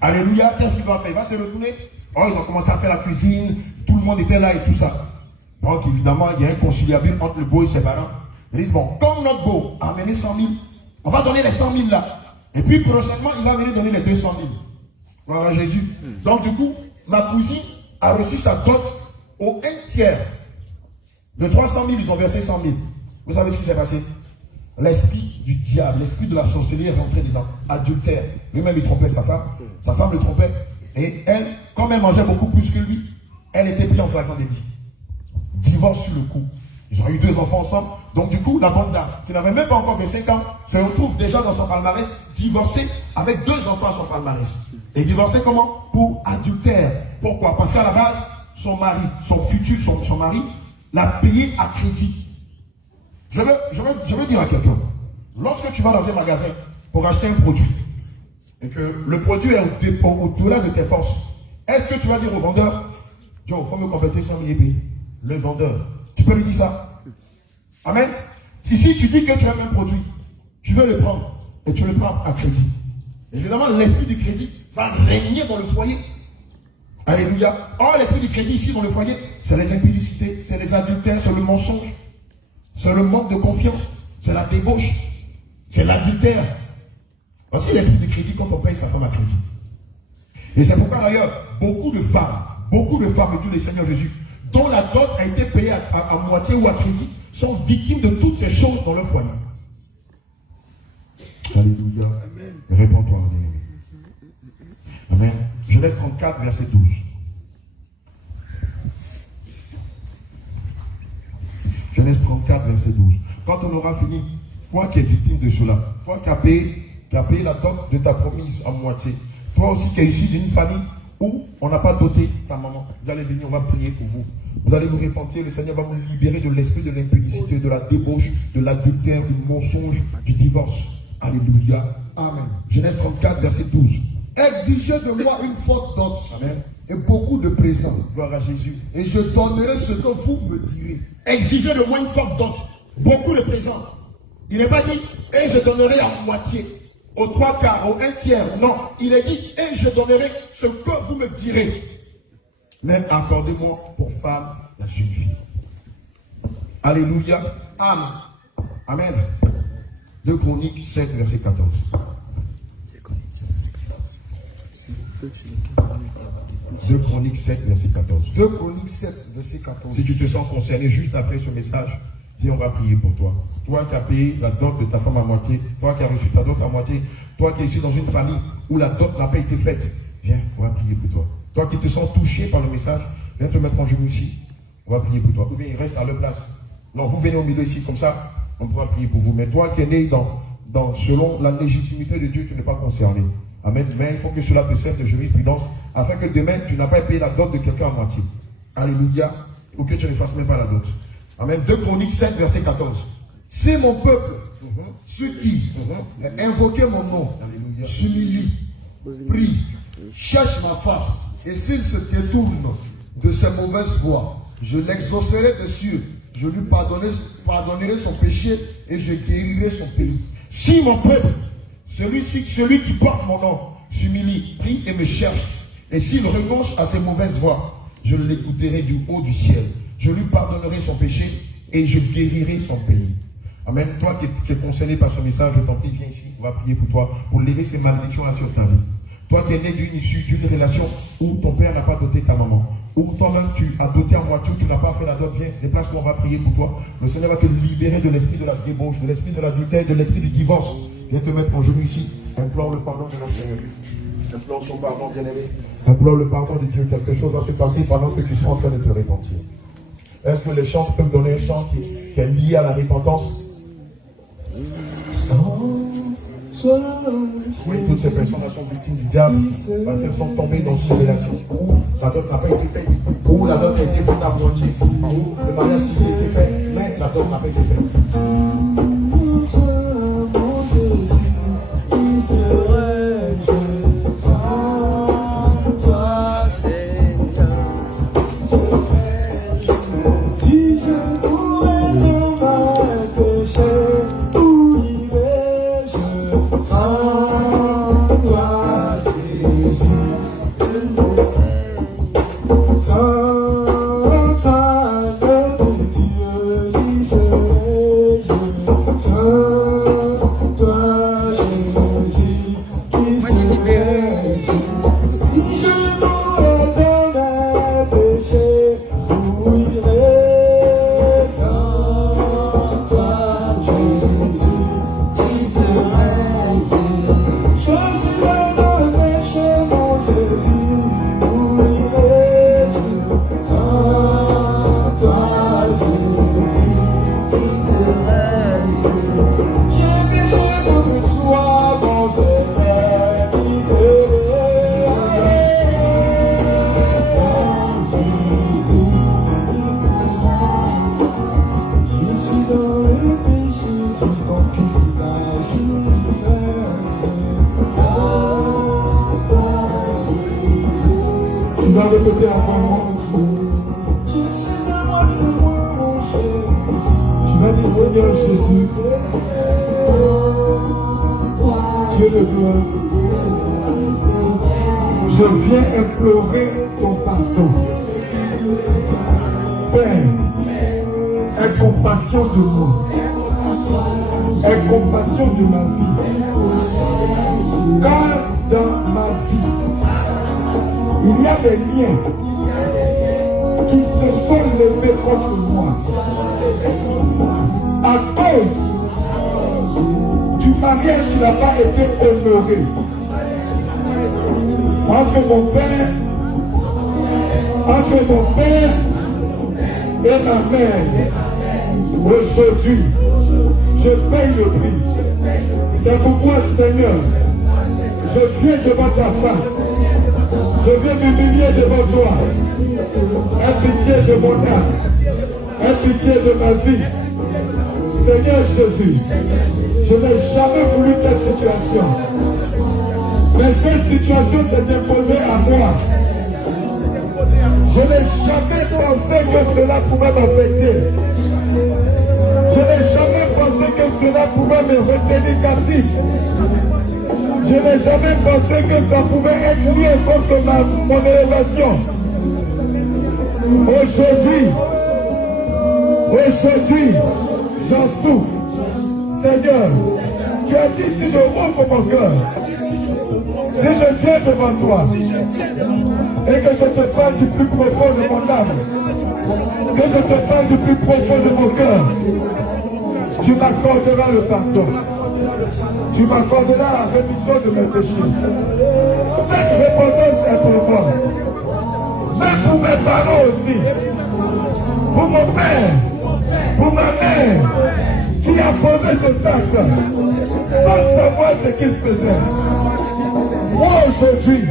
Alléluia. Qu'est-ce qu'il va faire? Il va se retourner. Oh, ils ont commencé à faire la cuisine. Tout le monde était là et tout ça. Donc, évidemment, il y a un conciliabule entre le beau et ses parents. Ils disent, bon, comme notre beau a amené 100 000, on va donner les 100 000 là. Et puis, prochainement, il va venir donner les 200 000. Gloire à Jésus. Donc, du coup, ma cousine a reçu sa dot au 1/3. De 300 000, ils ont versé 100 000. Vous savez ce qui s'est passé? L'esprit du diable, l'esprit de la sorcellerie est rentré dedans. Adultère. Lui-même, il trompait sa femme. Sa femme le trompait. Et elle, comme elle mangeait beaucoup plus que lui, elle était prise en flagrant délit. Divorce sur le coup. Ils ont eu 2 enfants ensemble. Donc du coup, la bonne dame, qui n'avait même pas encore fait 5 ans, se retrouve déjà dans son palmarès, divorcée avec 2 enfants à son palmarès. Et divorcée comment? Pour adultère. Pourquoi? Parce qu'à la base, son mari, son futur, son mari, l'a payé à crédit. Je veux dire à quelqu'un, lorsque tu vas dans un magasin pour acheter un produit, et que le produit est au-delà de tes forces, est-ce que tu vas dire au vendeur, Joe, il faut me compléter 100 000 épées? Le vendeur, tu peux lui dire ça? Amen. Ici, tu dis que tu aimes un produit, tu veux le prendre, et tu le prends à crédit. Évidemment, l'esprit du crédit va régner dans le foyer. Alléluia. Or, l'esprit du crédit ici dans le foyer, c'est les impudicités, c'est les adultères, c'est le mensonge, c'est le manque de confiance, c'est la débauche, c'est l'adultère. Voici l'esprit du crédit quand on paye sa femme à crédit. Et c'est pourquoi d'ailleurs, beaucoup de femmes, et tous les Seigneurs Jésus, dont la dot a été payée à moitié ou à crédit, sont victimes de toutes ces choses dans leur foyer. Alléluia. Réponds-toi. Amen. Genèse 34, verset 12. Genèse 34, verset 12. Quand on aura fini, toi qui es victime de cela, toi qui as payé la dot de ta promise à moitié, toi aussi qui es issu d'une famille où on n'a pas doté ta maman, vous allez venir, on va prier pour vous. Vous allez vous repentir, le Seigneur va vous libérer de l'esprit de l'impudicité, de la débauche, de l'adultère, du mensonge, du divorce. Alléluia. Amen. Genèse 34, verset 12. Exigez de moi une forte dot. Amen. Et beaucoup de présents. Gloire à Jésus. Et je donnerai ce que vous me direz. Exigez de moi une forte dot. Beaucoup de présents. Il n'est pas dit, et je donnerai à moitié, aux 3/4, aux 1/3. Non, il est dit, et je donnerai ce que vous me direz. Même accordez-moi pour femme la jeune fille. Alléluia. Amen. Amen. 2 Chroniques 7, verset 14. 2 Chroniques 7, verset 14. 2 Chroniques 7, verset 14. Si tu te sens concerné juste après ce message, viens, on va prier pour toi. Toi qui as payé la dot de ta femme à moitié, toi qui as reçu ta dot à moitié, toi qui es ici dans une famille où la dot n'a pas été faite, viens, on va prier pour toi. Toi qui te sens touché par le message, viens te mettre en genoux ici. On va prier pour toi. Ou bien il reste à leur place. Non, vous venez au milieu ici, comme ça, on pourra prier pour vous. Mais toi qui es né selon la légitimité de Dieu, tu n'es pas concerné. Amen. Mais il faut que cela te serve de jurisprudence, afin que demain, tu n'as pas payé la dot de quelqu'un à moitié. Alléluia. Ou que tu ne fasses même pas la dot. Amen. 2 Chroniques 7, verset 14. Si mon peuple, ceux qui invoquent mon nom, s'humilient, prient, cherchent ma face, et s'ils se détournent de ses mauvaises voies, je l'exaucerai de cieux, je lui pardonnerai son péché et je guérirai son pays. Si mon peuple, celui qui porte mon nom, s'humilie, prie et me cherche, et s'il renonce à ses mauvaises voies, je l'écouterai du haut du ciel. Je lui pardonnerai son péché et je guérirai son pays. Amen. Toi qui es concerné par ce message, je t'en prie, viens ici, on va prier pour toi, pour lever ces malédictions sur ta vie. Toi qui es né d'une issue, d'une relation où ton père n'a pas doté ta maman, où toi-même tu as doté à moitié, où tu n'as pas fait la dot, viens, déplace-toi, on va prier pour toi. Le Seigneur va te libérer de l'esprit de la débauche, de l'esprit de l'adultère, de l'esprit du divorce. Viens te mettre en genoux ici, implore le pardon de notre Seigneur. Implore son pardon, bien-aimé. Implore le pardon de Dieu. Quelque chose va se passer pendant que tu seras en train de te repentir. Est-ce que les chants peuvent donner un chant qui est lié à la repentance? Oui, toutes ces personnes sont victimes du diable parce qu'elles sont tombées dans une relation où la dot n'a pas été faite, où la dot a été faite à moitié, où le mariage civil a été fait, mais la dot n'a pas été faite. Je viens implorer ton pardon. Père, aie compassion de moi. Aie compassion de ma vie. Car dans ma vie, il y a des liens qui se sont levés contre moi. À cause du mariage qui n'a pas été honoré entre mon père et ma mère. Aujourd'hui, je paye le prix. C'est pourquoi, Seigneur, je viens devant ta face. Je viens m'humilier devant toi. Aie pitié de mon âme. Aie pitié de ma vie. Seigneur Jésus, je n'ai jamais voulu cette situation. Mais cette situation s'est imposée à moi. Je n'ai jamais pensé que cela pouvait m'affecter. Je n'ai jamais pensé que cela pouvait me retenir captif. Je n'ai jamais pensé que ça pouvait être lié contre mon élévation. Aujourd'hui, j'en souffre. Seigneur, tu as dit si je ouvre mon cœur, si je viens devant toi, et que je te parle du plus profond de mon âme, que je te parle du plus profond de mon cœur, tu m'accorderas le pardon. Tu m'accorderas la rémission de mes péchés. Cette repentance est pour moi. Mais pour mes parents aussi. Pour mon père. Pour ma mère. Qui a posé cet acte. Sans savoir ce qu'il faisait. Moi aujourd'hui,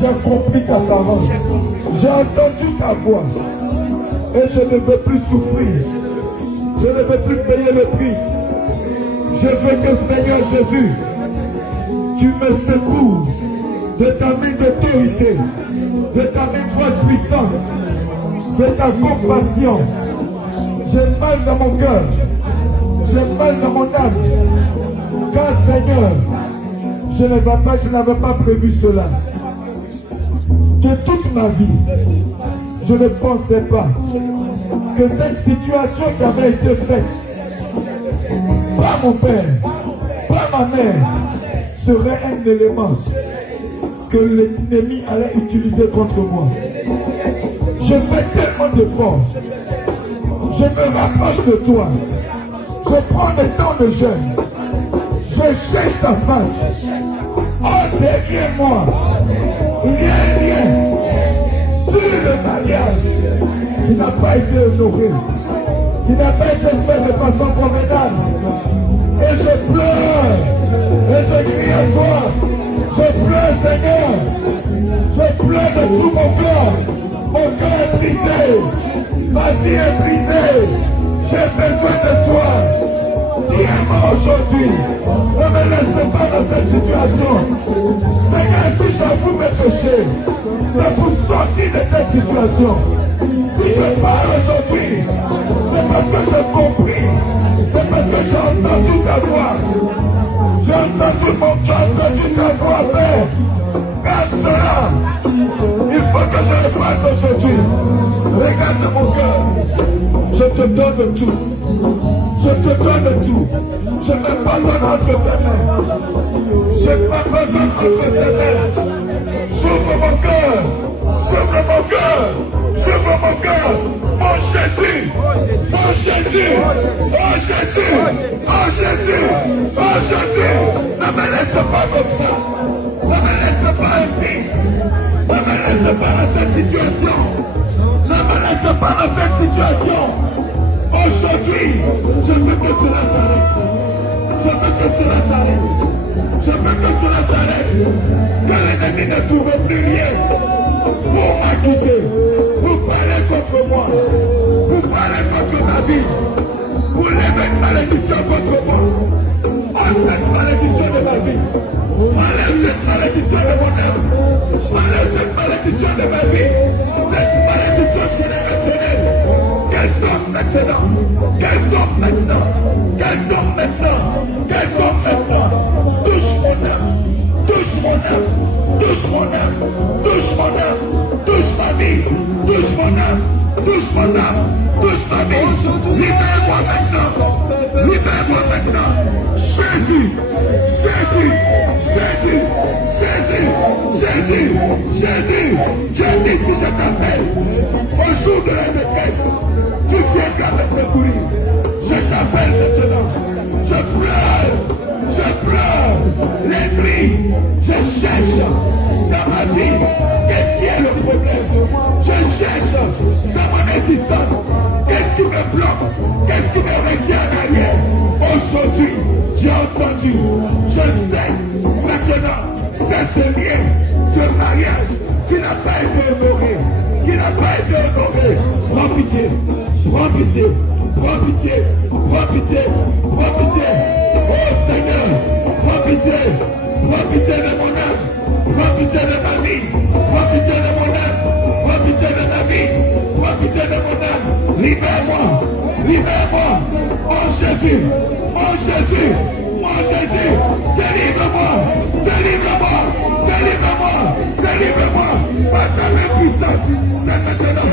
j'ai compris ta parole. J'ai entendu ta voix. Et je ne veux plus souffrir. Je ne veux plus payer le prix. Je veux que Seigneur Jésus, tu me secours de ta main d'autorité, de ta main droite puissante, de ta compassion. J'ai mal dans mon cœur, j'ai mal dans mon âme. Car Seigneur, je n'avais pas prévu cela. De toute ma vie, je ne pensais pas que cette situation qui avait été faite, pas mon père, pas ma mère, serait un élément que l'ennemi allait utiliser contre moi. Je fais tellement d'efforts. Je me rapproche de toi. Je prends le temps de jeûne. Je cherche ta face. Oh, derrière moi, il y a un lien sur le mariage qui n'a pas été honoré, qui n'a pas été fait de façon convenable. Et je pleure, et je crie à toi. Je pleure, Seigneur. Je pleure de tout mon cœur. Mon cœur est brisé. Ma vie est brisée. J'ai besoin de toi. Dis-moi aujourd'hui. Ne me laisse pas dans cette situation. Seigneur, si j'avoue mes péchés, c'est pour sortir de cette situation. Si je parle aujourd'hui, c'est parce que j'ai compris. C'est parce que j'ai entendu ta voix. J'ai entendu mon cœur que tu ta voix, Père. Car cela, il faut que je le fasse aujourd'hui. Regarde mon cœur. Je te donne tout. Je te donne tout. Je me pardonne entre tes mains. Je me pardonne entre tes mains. J'ouvre mon cœur. J'ouvre mon cœur. J'ouvre mon cœur. Mon Jésus. Mon Jésus. Oh Jésus. Oh Jésus. Oh Jésus. Ne me laisse pas comme ça. Ne me laisse pas ainsi. Ne me laisse pas dans cette situation. Ne me laisse pas dans cette situation. Aujourd'hui, je veux que cela s'arrête. Je veux que cela s'arrête. Je veux que cela s'arrête. Que l'ennemi ne trouve plus rien pour m'accuser, pour parler contre moi, pour parler contre ma vie, pour lever une malédiction contre moi. Enlève cette malédiction de ma vie. Enlève cette malédiction de mon âme. Enlève cette malédiction de ma vie. Cette malédiction générationnelle. Qu'elle tombe maintenant. Qu'elle tombe maintenant. Qu'elle tombe maintenant. Qu'elle tombe maintenant. Touche mon âme. Touche mon âme. Touche mon âme. Touche mon âme. Touche ma vie. Touche mon âme. Touche mon âme. Touche ma vie. Libère-moi maintenant. Libère-moi maintenant. Jésus. Jésus. Jésus. Jésus. Jésus. Jésus. Tu as dit si je t'appelle au jour de la détresse, tu viendras me secourir. Je t'appelle maintenant. Je pleure. Je pleure. Les nuits. Je cherche dans ma vie. Qu'est-ce qui est le problème? Je cherche dans mon existence. Qu'est-ce qui me bloque? Qu'est-ce qui me retient en arrière? Aujourd'hui, j'ai entendu. Je sais maintenant. C'est ce lien de mariage qui n'a pas été honoré. Qui n'a pas été honoré. Prends pitié. Prends pitié. Prends pitié. Prends pitié. Prends pitié. Oh Seigneur. Prends pitié. Prends pitié de mon âme. Prends pitié de ma vie. Prends pitié de mon âme. Prends pitié de ma vie. Prends pitié de mon âme. Libère-moi. Libère-moi. Oh Jésus. Oh Jésus. Oh Jésus. Délivre-moi. Délivre-moi. Délivre-moi. Délivre-moi. Par ta main puissante. C'est maintenant.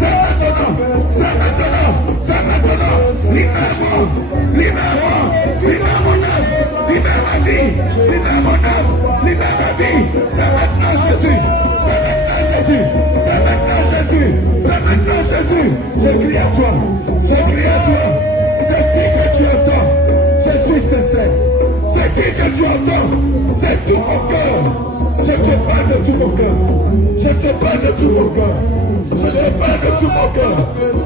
C'est maintenant. C'est maintenant. C'est maintenant. Libère-moi. Libère-moi. Libère mon âme. Libère ma vie. Libère mon âme. Libère ma vie. C'est maintenant Jésus. C'est maintenant Jésus. C'est maintenant Jésus. C'est maintenant Jésus. Je crie à toi. Je crie à toi. C'est qui que tu entends. Je suis sincère. C'est qui que tu entends. C'est tout mon cœur. Je te parle de tout mon cœur. Je te parle de tout mon cœur. Je te parle de tout mon cœur.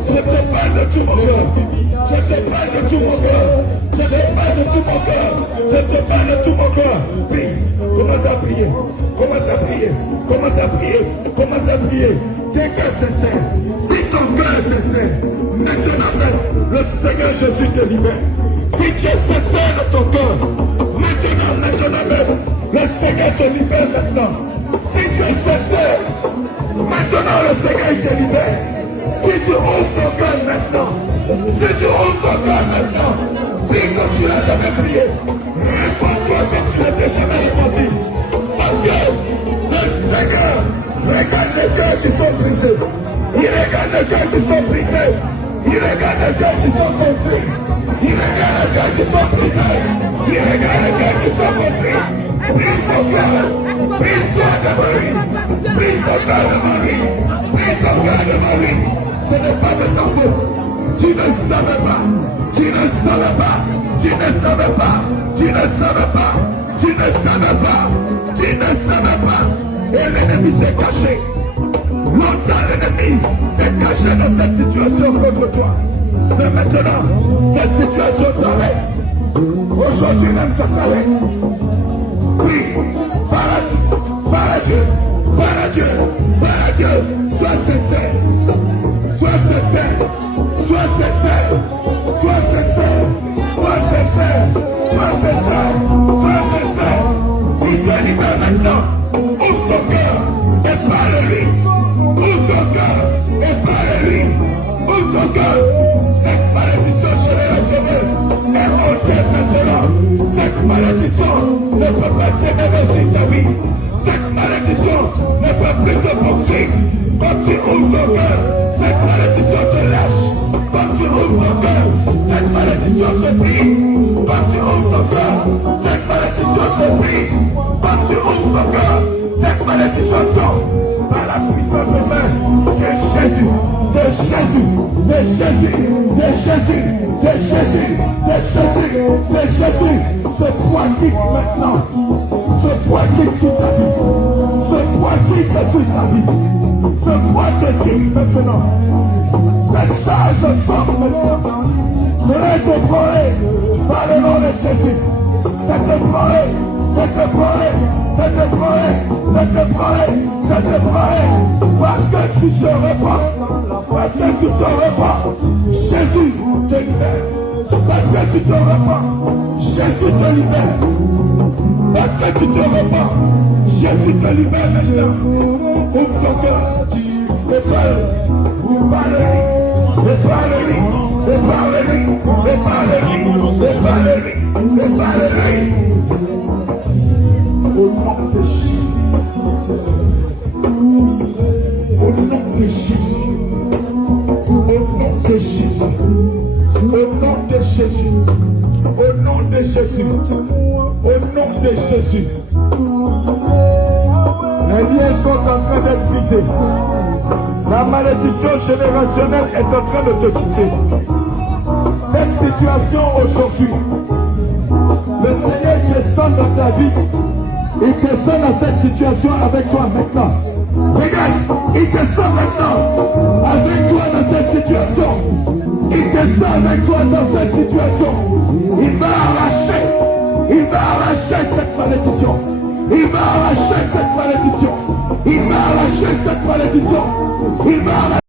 Je te parle de tout mon cœur. Je te parle de tout mon cœur. Je te parle de tout mon cœur. Je te parle de tout mon cœur. Prie. Commence à prier. Commence à prier. Commence à prier. Commence à prier. Tes cœurs sincères. Si ton cœur est sincère, maintenant, le Seigneur Jésus te libère. Si tu es sincère de ton cœur, maintenant même, le Seigneur te libère maintenant. Si tu es sincère, maintenant le Seigneur te libère. Si tu ouvres ton cœur maintenant, si tu ouvres ton cœur maintenant, prie comme tu n'as jamais prié. Réponds-toi comme tu n'étais jamais répondu. Parce que le Seigneur regarde les cœurs qui sont brisés. Il regarde les cœurs qui sont brisés. Il regarde les cœurs qui sont contrits. Il regarde les cœurs qui sont brisés. Il regarde les cœurs qui sont contrits. Brise ton cœur. Brise-toi de Marie. Brise ton cœur de Marie. Brise ton cœur de Marie. Ce n'est pas de ta faute. Tu ne savais pas. Tu ne savais pas. Tu ne savais pas. Tu ne savais pas. Tu ne savais pas. Tu ne savais pas. Et l'ennemi s'est caché. Longtemps l'ennemi s'est caché dans cette situation contre toi. Mais maintenant, cette situation s'arrête. Aujourd'hui même, ça s'arrête. Oui, par Dieu, par Dieu, par Dieu, sois sincère. Sois sincère. Sois sincère. Sois sincère. Sois sincère. Sois sincère. Sois sincère. Il te libère maintenant. Ouvre ton cœur et parle-lui. Ouvre ton cœur et parle-lui. Ouvre ton cœur. Cette malédiction générationnelle est ôtée maintenant. Cette malédiction ne peut pas t'élever sur ta vie. Cette malédiction ne peut plus te poursuivre. Quand tu ouvres ton cœur, cette malédiction te lâche. Quand tu ouvres ton cœur, cette malédiction se brise. Quand tu ouvres ton cœur, cette malédiction se brise. Quand tu ouvres ton cœur, cette malédiction tombe. Par la puissance de main de Jésus, de Jésus, de Jésus, de Jésus, de Jésus, de Jésus, de Jésus. Ce poids quitte maintenant. Ce poids quitte sur ta vie. Ce poids quitte sur ta vie. Ce poids te quitte maintenant. Cette charge tombe maintenant. Cela est épaulé par le nom de Jésus. C'est épaulé, c'est épaulé, c'est épaulé, c'est épaulé, c'est épaulé. Parce que tu te répands, parce que tu te répands, Jésus te libère. Parce que tu te répands, Jésus te libère. Parce que tu te répands, Jésus te libère maintenant. Ouvre ton cœur, et parle, parle-lui, et parle-lui, et parle-lui, et parle-lui, et parle-lui, et parle-lui. Au nom de Jésus, au nom de Jésus, au nom de Jésus, au nom de Jésus, au nom de Jésus, au nom de Jésus. Les liens sont en train d'être brisés. La malédiction générationnelle est en train de te quitter. Cette situation aujourd'hui, le Seigneur descend dans ta vie. Il descend dans cette situation avec toi maintenant. Regarde, il descend maintenant avec toi dans cette situation. Il descend avec toi dans cette situation. Il va arracher cette malédiction. Il va arracher cette malédiction. Il va arracher cette malédiction. Il va arracher